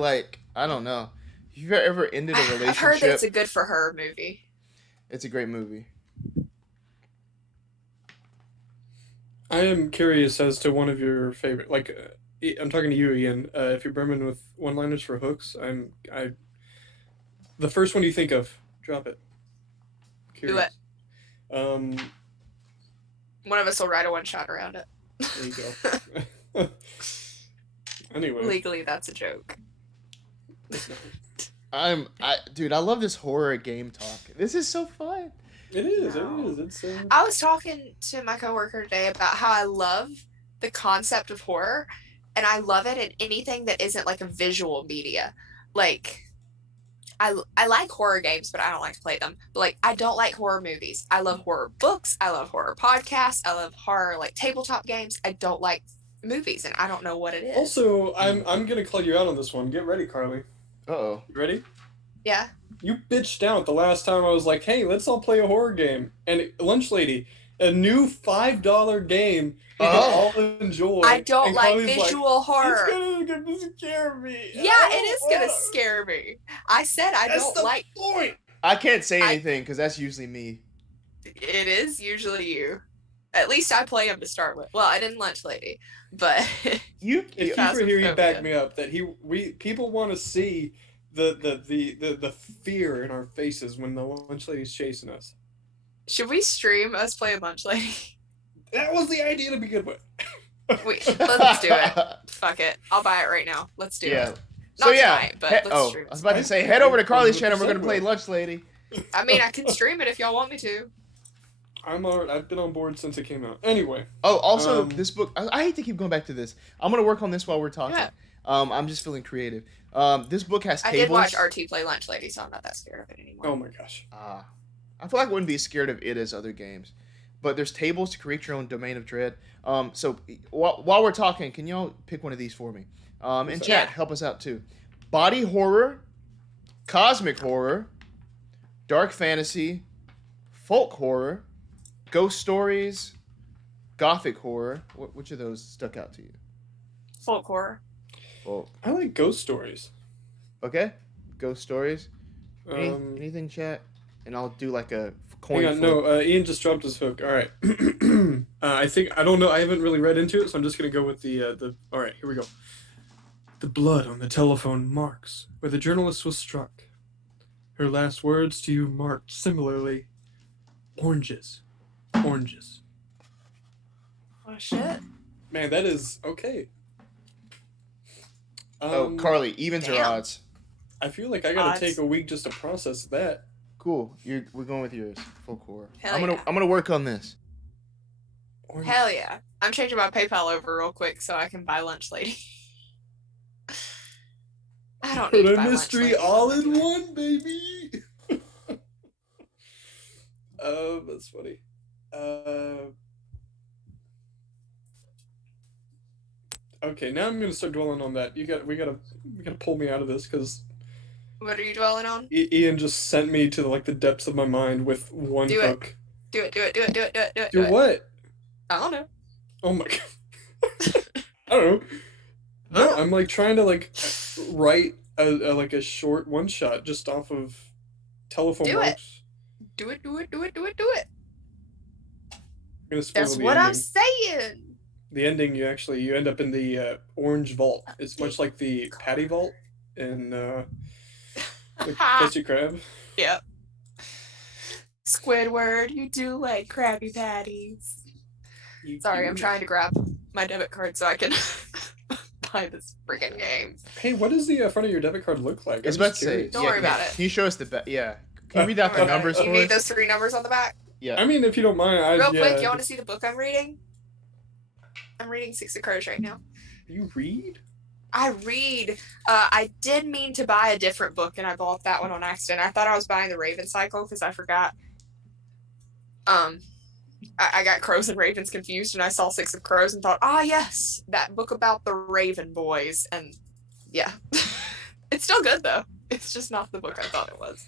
I don't know, if you've ever ended a relationship. I've heard that it's a good for her movie. It's a great movie. I am curious as to one of your favorite. Like, I'm talking to you, Ian. If you're brimming with one-liners for hooks, the first one you think of, drop it. Curious. Do it. One of us will write a one-shot around it. There you go. Anyway. Legally, that's a joke. Dude, I love this horror game talk. This is so fun. It is. No. It is. I was talking to my coworker today about how I love the concept of horror, and I love it in anything that isn't like a visual media. Like, I like horror games, but I don't like to play them. But like, I don't like horror movies. I love horror books. I love horror podcasts. I love horror like tabletop games. I don't like movies, and I don't know what it is. Also, I'm gonna call you out on this one. Get ready, Carly. Uh-oh. You ready? Yeah. You bitched out the last time I was like, hey, let's all play a horror game. And Lunch Lady, a new $5 game we can all enjoy. I don't like visual horror. It's gonna scare me. Yeah, it is gonna scare me. I said I don't like. Point. I can't say anything because that's usually me. It is usually you. At least I play him to start with. Well, I didn't Lunch Lady, but if you were here, you back me up that people want to see the fear in our faces when the Lunch Lady's chasing us. Should we stream us playing Lunch Lady? That was the idea to begin with. Wait, let's do it. Fuck it. I'll buy it right now. Let's do it. Not tonight, but let's stream it. I was about to say, head over to Carly's channel. We're gonna play Lunch Lady. I mean, I can stream it if y'all want me to. I've been on board since it came out. Anyway. Oh, also, this book. I hate to keep going back to this. I'm gonna work on this while we're talking. Yeah. I'm just feeling creative. This book has tables. I did watch RT play Lunch Lady, so I'm not that scared of it anymore. Oh my gosh. I feel like I wouldn't be as scared of it as other games. But there's tables to create your own domain of dread. So while we're talking, can y'all pick one of these for me? And chat, help us out too. Body horror, cosmic horror, dark fantasy, folk horror, ghost stories, gothic horror. Which of those stuck out to you? Folk horror. Folk. I like ghost stories. Okay, ghost stories. Anything, chat? And I'll do like a coin. Hang on, no. Ian just dropped his hook. All right. I don't know. I haven't really read into it, so I'm just gonna go with the. All right, here we go. The blood on the telephone marks where the journalist was struck. Her last words to you marked similarly. Oranges. Oranges. Oh shit. Man, that is okay. Carly, evens or odds? I feel like I gotta take a week just to process that. Cool. We're going with yours. Folk horror. I'm gonna work on this. Hell yeah. I'm changing my PayPal over real quick so I can buy Lunch Lady. I don't need to buy mystery all in one, baby. That's funny. Okay, now I'm gonna start dwelling on that. We gotta pull me out of this because What are you dwelling on? Ian just sent me to like the depths of my mind with one Do it. hook. Do it. Do it. Do it. Do it. Do it. Do it. Do Do it. what? I don't know. Oh my god. I don't know. No, I'm like trying to like write a like a short one shot just off of telephone Do it. marks. Do it. Do it. Do it. Do it. Do it. I'm gonna spoil That's the what I'm ending. saying. The ending, you end up in the orange vault. It's much like the Patty Vault in the Krusty Krab. Yep. Squidward, you do like Krabby Patties. Sorry, I'm trying to grab my debit card so I can buy this freaking game. Hey, what does the front of your debit card look like? I was I'm about just to say. curious. Don't worry about it. Can you show us the yeah? Can you read out the Don't worry about numbers it. You for need us? those 3 numbers on the back? Yeah. I mean, if you don't mind, Real yeah. quick, you want to see the book I'm reading? I'm reading Six of Crows right now. You read? I read. I did mean to buy a different book, and I bought that one on accident. I thought I was buying the Raven Cycle because I forgot. I got Crows and Ravens confused, and I saw Six of Crows and thought, ah, yes, that book about the Raven boys. And yeah, it's still good though. It's just not the book I thought it was.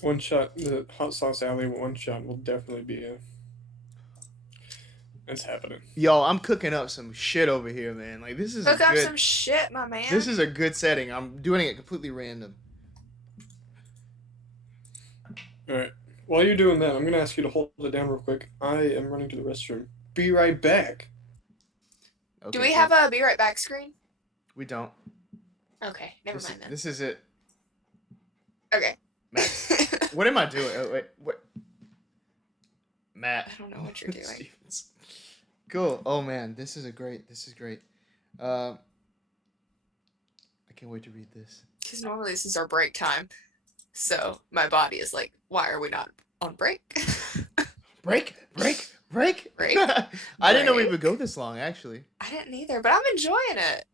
One shot, the Hot Sauce Alley one shot will definitely be a. It's happening. Yo, I'm cooking up some shit over here, man. Like this is Cook a up good. some shit, my man. This is a good setting. I'm doing it completely random. All right. While you're doing that, I'm gonna ask you to hold it down real quick. I am running to the restroom. Be right back. Okay, Do we cool. have a be right back screen? We don't. Okay, never mind then. This is it. Okay. Matt, what am I doing? Oh, wait, what? Matt. I don't know what you're doing. Stevens. Cool. Oh man, this is great. I can't wait to read this. Because normally this is our break time. So my body is like, why are we not on break? Break. Break? I didn't know we would go this long. Actually, I didn't either, but I'm enjoying it.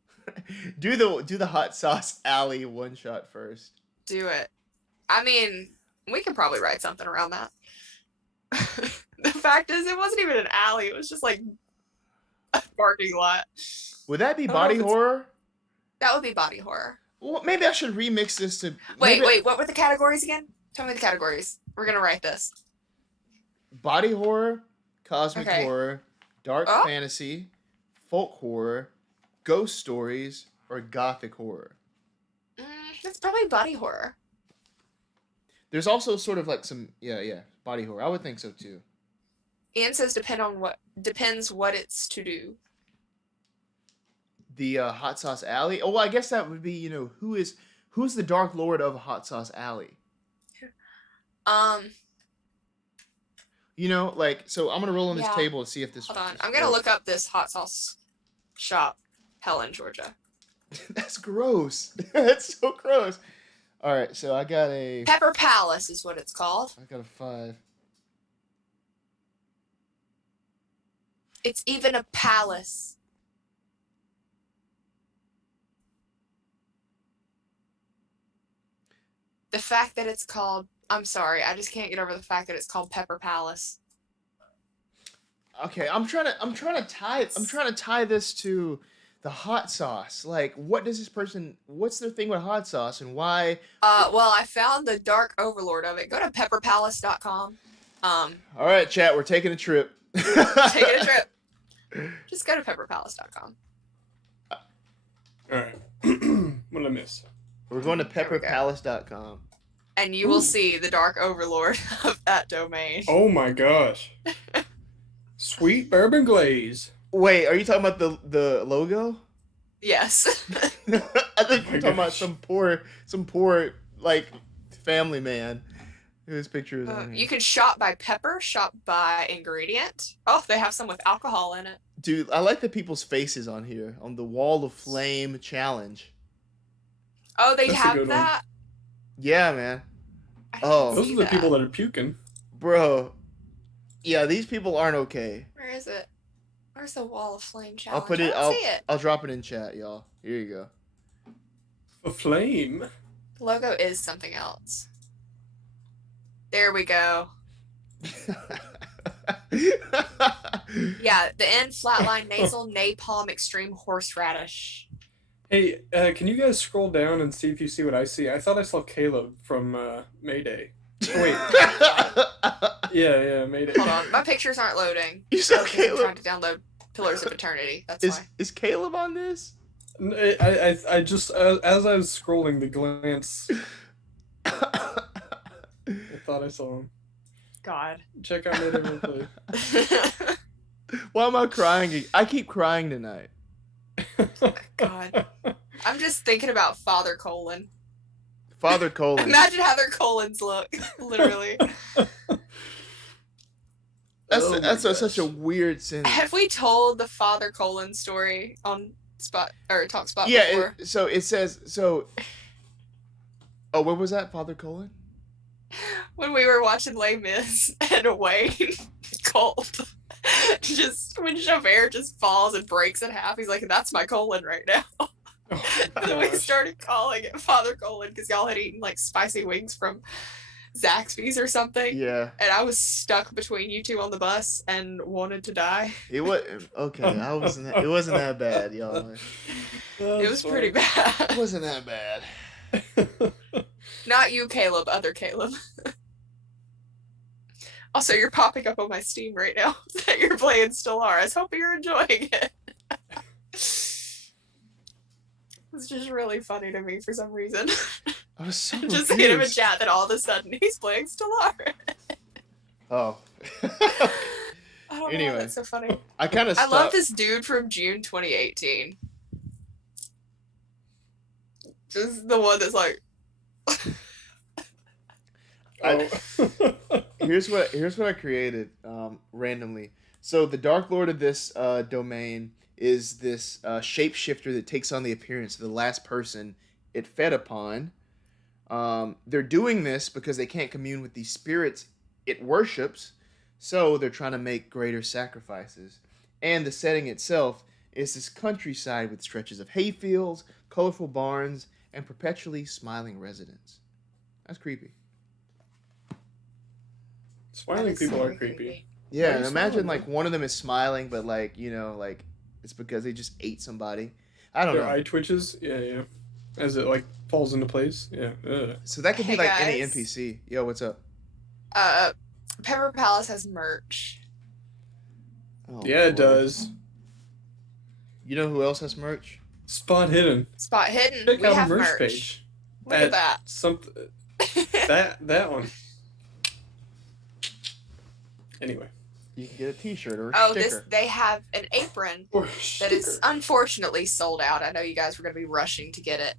do the Hot Sauce Alley one shot first. Do it. I mean, we can probably write something around that. The fact is, it wasn't even an alley. It was just like a parking lot. Would that be I don't know body if it's- horror? That would be body horror. Well, maybe I should remix this to. Wait, maybe- what were the categories again? Tell me the categories. We're gonna write this. Body horror, cosmic Okay. horror, dark Oh. fantasy, folk horror, ghost stories, or gothic horror. That's probably body horror. There's also sort of like some body horror. I would think so too. Ian says depends what it's to do. The Hot Sauce Alley. Oh, well, I guess that would be who's the Dark Lord of Hot Sauce Alley. So I'm gonna roll on this Yeah. table and see if this. Hold on. I'm gonna look up this hot sauce shop, Helen, Georgia. That's gross. That's so gross. All right, so I got a Pepper Palace is what it's called. 5. It's even a palace. The fact that it's called, I'm sorry, I just can't get over the fact that it's called Pepper Palace. Okay, I'm trying to tie this to the hot sauce. Like, what's their thing with hot sauce and why? Well, I found the dark overlord of it. Go to pepperpalace.com. All right, chat, we're taking a trip. Taking a trip. Just go to pepperpalace.com. All right. What did I miss? We're going to There we go. pepperpalace.com. And you will see the dark overlord of that domain. Oh my gosh. Sweet bourbon glaze. Wait, are you talking about the logo? Yes. I think Oh my you're talking about gosh. some poor like family man whose picture is on here. You can shop by pepper, shop by ingredient. Oh, they have some with alcohol in it. Dude, I like the people's faces on here on the Wall of Flame challenge. Oh, they That's a have good one. that? Yeah, man. I didn't Oh. Those see are the that. people that are puking. Bro. Yeah, these people aren't okay. Where is it? Where's the Wall of Flame challenge? I'll put it I don't see it. I'll drop it in chat, y'all. Here you go. A flame. The logo is something else. There we go. Yeah, the end flatline nasal napalm extreme horseradish. Hey, can you guys scroll down and see if you see what I see? I thought I saw Caleb from Mayday. Oh wait, yeah, Mayday. Hold on, my pictures aren't loading. You saw Oh, because I'm Caleb? trying to download Pillars of Eternity. That's why. Is Caleb on this? I just as I was scrolling, the glance, I thought I saw him. God. Check out Mayday Roleplay. Why am I crying? I keep crying tonight. God. I'm just thinking about Father Colon. Father Colon. Imagine how their colons look, literally. That's such a weird sentence. Have we told the Father Colon story on Spot or Talk Spot Yeah, before? so it says so. Oh, what was that, Father Colon? When we were watching Les Mis and Wayne Colt, just when Javert just falls and breaks in half, he's like, "That's my colon right now." Oh, And then we gosh. started calling it Father Colon because y'all had eaten like spicy wings from Zaxby's or something. Yeah, And I was stuck between you two on the bus and wanted to die. it was okay. I wasn't. It wasn't that bad, y'all. It was pretty bad. It wasn't that bad. Not you, Caleb, other Caleb. Also, you're popping up on my Steam right now that you're playing Stellaris. Hope you're enjoying it. It's just really funny to me for some reason. I was so Just hit him in confused. chat that all of a sudden he's playing Stellaris. Oh. I don't know Anyway. why that's so funny. I kind of I stopped. love this dude from June 2018. Just the one that's like, Here's what I created randomly. So the Dark Lord of this domain is this shapeshifter that takes on the appearance of the last person it fed upon. They're doing this because they can't commune with these spirits it worships, so they're trying to make greater sacrifices. And the setting itself is this countryside with stretches of hayfields, colorful barns, and perpetually smiling residents. That's creepy. Smiling that is people are very creepy. Yeah, Why are and you imagine smiling, like man? one of them is smiling, but like like it's because they just ate somebody. I don't Their know. eye twitches, yeah. As it like falls into place, yeah. Ugh. So that could be Hey, like any guys. NPC. Yo, what's up? Pepper Palace has merch. Oh, Yeah, it boy. does. You know who else has merch? Spot hidden. Spot hidden. Check We out have merch merch. page. Look at that. Something that one. Anyway. You can get a T-shirt or a Oh, sticker. they have an apron Or that is unfortunately sold out. I know you guys were going to be rushing to get it.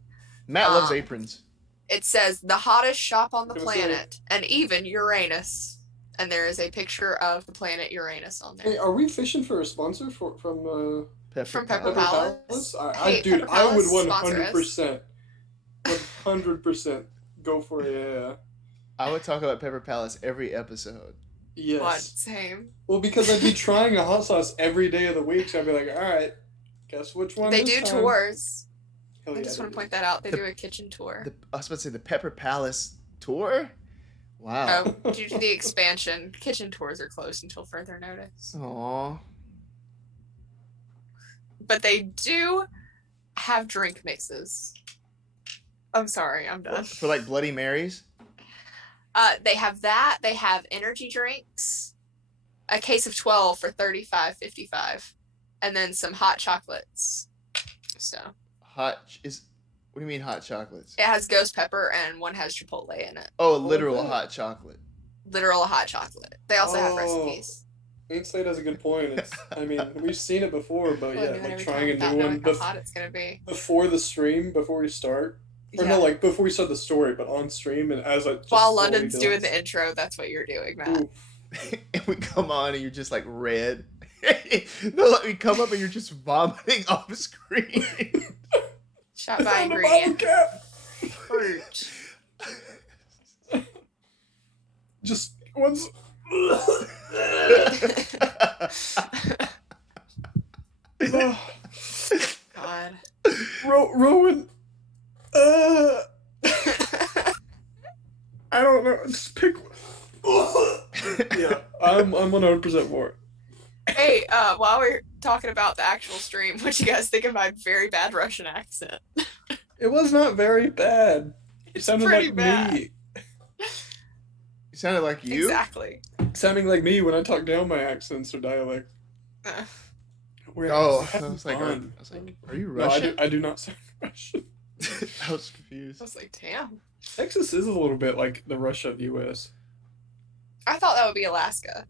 Matt loves um, aprons. It says the hottest shop on the Gonna say- planet, and even Uranus. And there is a picture of the planet Uranus on there. Hey, are we fishing for a sponsor from From Pepper Pepper Palace? Palace? I Hey, dude, Pepper I would Palace, sponsor us. 100% go for it. Yeah. I would talk about Pepper Palace every episode. Yes. What? Same. Well, because I'd be trying a hot sauce every day of the week, so I'd be like, all right, guess which one They this do time? tours. Hell I yeah, just want they to point that out. They The- do a kitchen tour. I was about to say the Pepper Palace tour. Wow. Oh, due to the expansion, kitchen tours are closed until further notice. Aw. But they do have drink mixes. I'm sorry, I'm done. For like Bloody Marys. They have that. They have energy drinks. A case of 12 for $35.55, and then some hot chocolates. So What do you mean hot chocolates? it has ghost pepper, and one has Chipotle in it. Oh, literal that? hot chocolate. Literal hot chocolate. They also have Oh. recipes. Ain't Slade has a good point. It's, I mean, we've seen it before, but Well, yeah, doing like every trying time a without new knowing one how hot it's gonna be. before the stream, before we start. Or Yeah. no, like before we start the story, but on stream and as I just While slowly London's doing builds. the intro, that's what you're doing, Matt. Ooh. And we come on and you're just like red. No, like we come up and you're just vomiting off screen. Shot It's by on the bottle ingredient. cap. Fruit. Just once. God. Rowan. I don't know. Just pick one. Yeah, I'm 100% for it. Hey, while we're talking about the actual stream. What you guys think of my very bad Russian accent? It was not very bad. It It's sounded pretty like bad. me. You sounded like you. Exactly. Sounding like me when I talk down my accents or dialect. Uh, We're Oh, I having was like, fun. are you No, Russian? I do not sound Russian. I was confused. I was like, damn. Texas is a little bit like the Russia of the U.S. I thought that would be Alaska.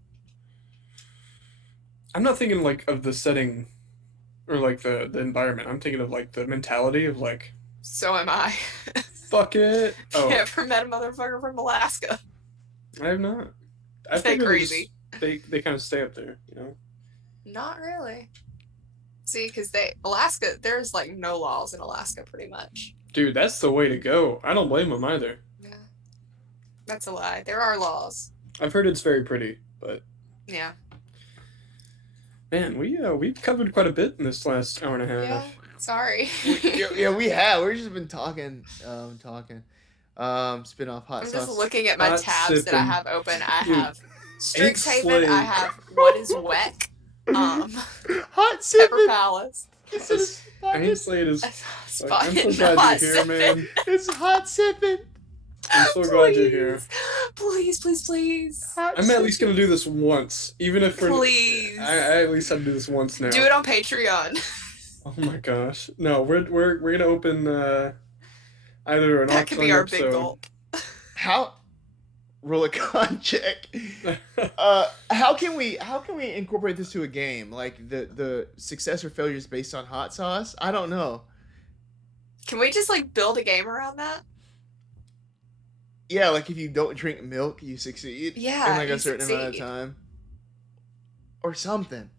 I'm not thinking like of the setting or like the environment. I'm thinking of like the mentality of like, So am I. fuck it. Oh, Ever met a motherfucker from Alaska? I have not. I They figure crazy. they kind of stay up there, you know. Not really. See, because Alaska, there's like no laws in Alaska, pretty much. Dude, that's the way to go. I don't blame them either. Yeah, that's a lie. There are laws. I've heard it's very pretty, but Yeah. man, we've covered quite a bit in this last hour and a half. Yeah. Sorry. Yeah, we have. We've just been talking. Spin off hot I'm sauce. just looking at my Hot tabs that I sipping. have open. I Dude, have Strixhaven. slave. I have What is Weck. Hot Pepper sipping. Palace. This is Ain't Slade is. Spot I'm so hidden, glad hot you're here, sipping. man. It's hot sipping. I'm so glad you're here. Please, please, please. Hot I'm at least gonna do this once, even if we're. Please. I at least have to do this once now. Do it on Patreon. Oh my gosh! No, we're gonna open either an That could be Oxford our big episode. goal. How? Roll a con check. How can we incorporate this to a game? Like the success or failure is based on hot sauce? I don't know. Can we just like build a game around that? Yeah, like if you don't drink milk, you succeed. Yeah, in like a you certain amount of succeed. time. Or something.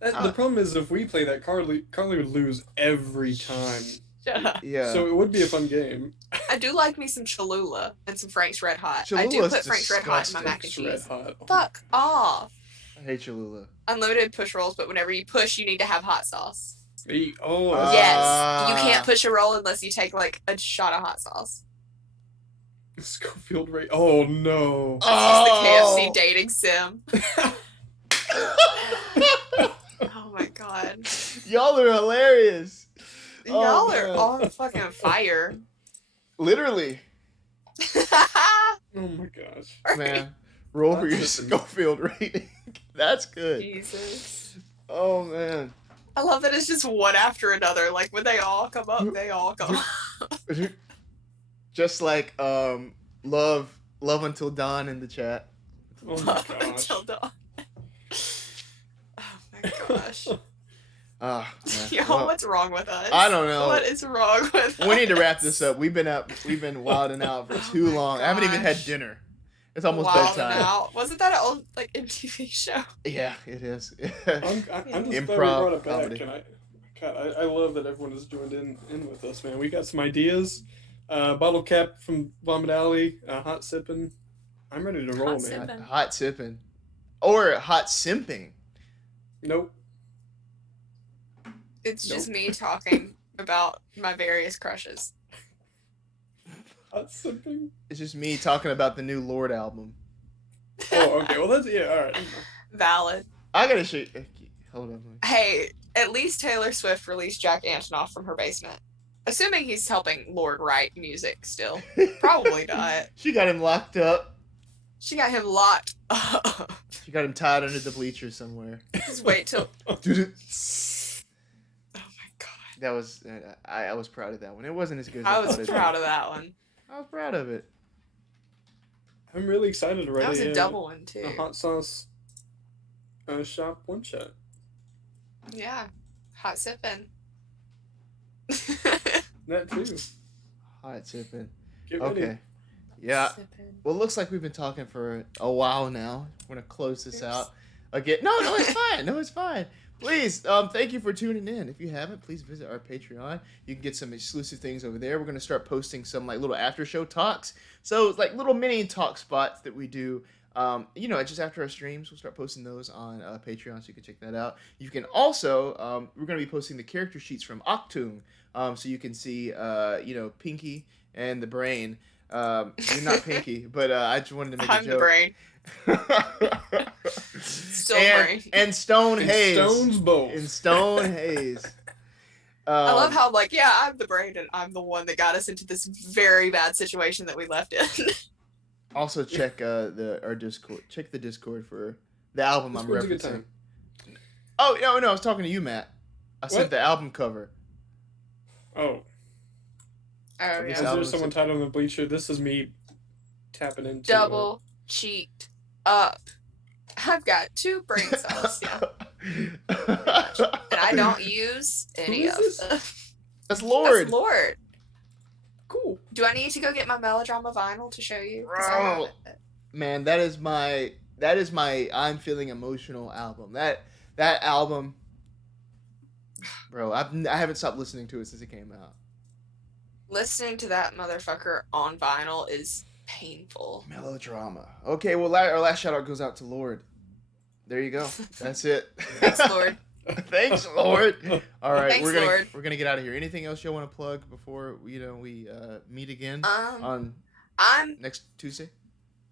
The problem is if we play that, Carly would lose every time. Shut up. Yeah. So it would be a fun game. I do like me some Cholula and some Frank's Red Hot. I do Cholula's put Frank's Red Hot in my mac and Red cheese. Hot. Fuck off. I hate Cholula. Unlimited push rolls, but whenever you push, you need to have hot sauce. Oh, Yes, you can't push a roll unless you take like a shot of hot sauce. Schofield Ray. Oh no. It's just the KFC dating sim. Oh my god. Y'all are hilarious. Y'all man. are on fucking fire. Literally. Oh my gosh. Man. Roll for your That's just- Schofield rating. That's good. Jesus. Oh man. I love that it's just one after another. Like when they all come up, they all come up. Just like love until dawn in the chat. Oh my Up gosh. until dawn. Oh my gosh. Ah, man. Yo, Well, what's wrong with us? I don't know. What is wrong with us? We need to wrap this up. We've been wilding out for Oh too my long. I haven't even had gosh. dinner. It's almost Wildin' bedtime. Out. Wasn't that an old like MTV show? Yeah, it is. I'm just glad we Improv brought it back, comedy. and I love that everyone has joined in with us, man. We got some ideas. Bottle cap from Vomit Alley, hot sipping. I'm ready to roll, Hot man. sippin'. Hot sipping. Or hot simping. Nope. It's just Nope. me talking about my various crushes. Hot sipping. It's just me talking about the new Lord album. Oh, okay. Well, that's all right. Valid. I gotta show you. Hold on. Hey, at least Taylor Swift released Jack Antonoff from her basement. Assuming he's helping Lord write music still. Probably not. She got him locked up. She got him locked up. She got him tied under the bleachers somewhere. Just wait till. Dude, Oh my god. that was I was proud of that one. It wasn't as good as I I was thought proud it of that one. I was proud of it. I'm really excited to write That was a double one a too. hot sauce shop one shot. Yeah. Hot sipping. That too. Hot sipping. Get ready. Okay. Yeah. Sipping. Well, it looks like we've been talking for a while now. We're gonna close this Oops. out again. No, it's fine. No, it's fine. Please, thank you for tuning in. If you haven't, please visit our Patreon. You can get some exclusive things over there. We're gonna start posting some like little after show talks. So it's like little mini talk spots that we do. Just after our streams, we'll start posting those on Patreon, so you can check that out. You can also, we're gonna be posting the character sheets from Octoon, so you can see, Pinky and the Brain. You're not Pinky, but I just wanted to make a I'm the joke. brain. Still brain. And Stone And Hayes. Stones both. And Stone Hayes. I love how I'm like, yeah, I'm the brain, and I'm the one that got us into this very bad situation that we left in. Also check our Discord. Check the Discord for the album I'm Discord's a good referencing. time. Oh no, I was talking to you, Matt. I sent What? the album cover. Oh, Oh This is yeah. album there is- someone tied on the bleacher? This is me tapping into. Double cheeked up. I've got 2 brain cells, yeah. And I don't use any is of this? them. That's Lord. That's Lord. Cool. Do I need to go get my melodrama vinyl to show you? 'Cause I have it. Man, that is my I'm feeling emotional album. That album, bro. I haven't stopped listening to it since it came out. Listening to that motherfucker on vinyl is painful. Melodrama. Okay, well, our last shout out goes out to Lord. There you go. That's it. Thanks, Lord. Thanks, Lord. All right, Thanks, we're Lord. gonna get out of here. Anything else you want to plug before we meet again on I'm next Tuesday?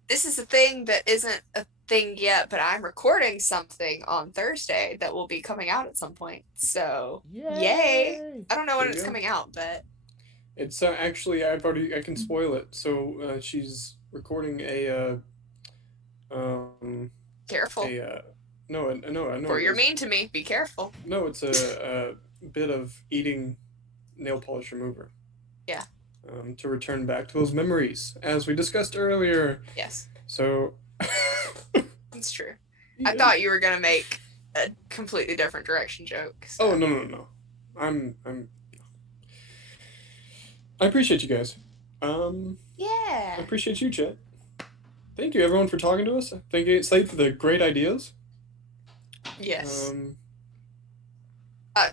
this is a thing that isn't a thing yet, but I'm recording something on Thursday that will be coming out at some point. So yay. I don't know when There you it's go. coming out, but It's actually I can spoil it. So she's recording careful. No. Before you're mean to me, be careful. No, it's a bit of eating nail polish remover. Yeah. To return back to those memories, as we discussed earlier. Yes, So. it's true. I thought you were gonna make a completely different direction joke. So. Oh no. I appreciate you guys. I Yeah. appreciate you, Chet. Thank you, everyone, for talking to us. Thank you, Slade, for the great ideas. Yes.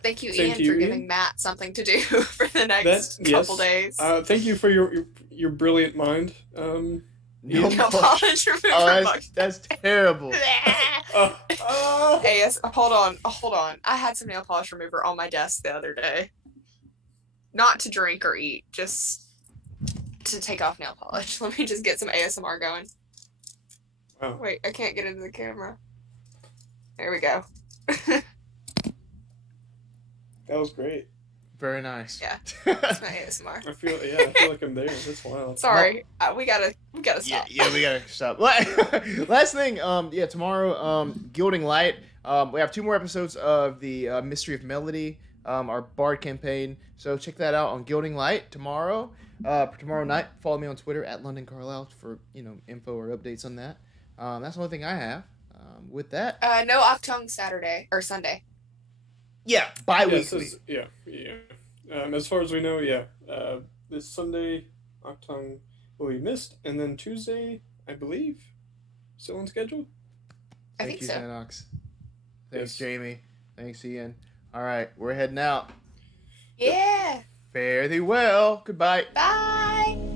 Thank you, same Ian, to you, for giving Ian. Matt something to do for the next couple days. Thank you for your brilliant mind. No Nail more. polish remover Oh, mug. that's terrible. Hey, hold on. I had some nail polish remover on my desk the other day. Not to drink or eat, just to take off nail polish. Let me just get some ASMR going. Wow. Wait, I can't get into the camera. There we go. That was great. Very nice. Yeah. That's my ASMR. I feel like I'm there. That's wild. Sorry, we gotta stop. Yeah, we gotta stop. Last thing, tomorrow, Gilding Light. We have 2 more episodes of the Mystery of Melody, our Bard campaign. So check that out on Gilding Light tomorrow. For tomorrow night, follow me on Twitter at London Carlisle for info or updates on that. That's the only thing I have. With that, No Octung Saturday or Sunday. yeah, bi-weekly. Yeah. As far as we know, this Sunday, Octung will be missed, and then Tuesday, I believe, still on schedule. I Thank think you, so. Xanox. Thanks, Yes. Jamie. Thanks, Ian. All right, we're heading out. Yeah. Fare thee well. Goodbye. Bye.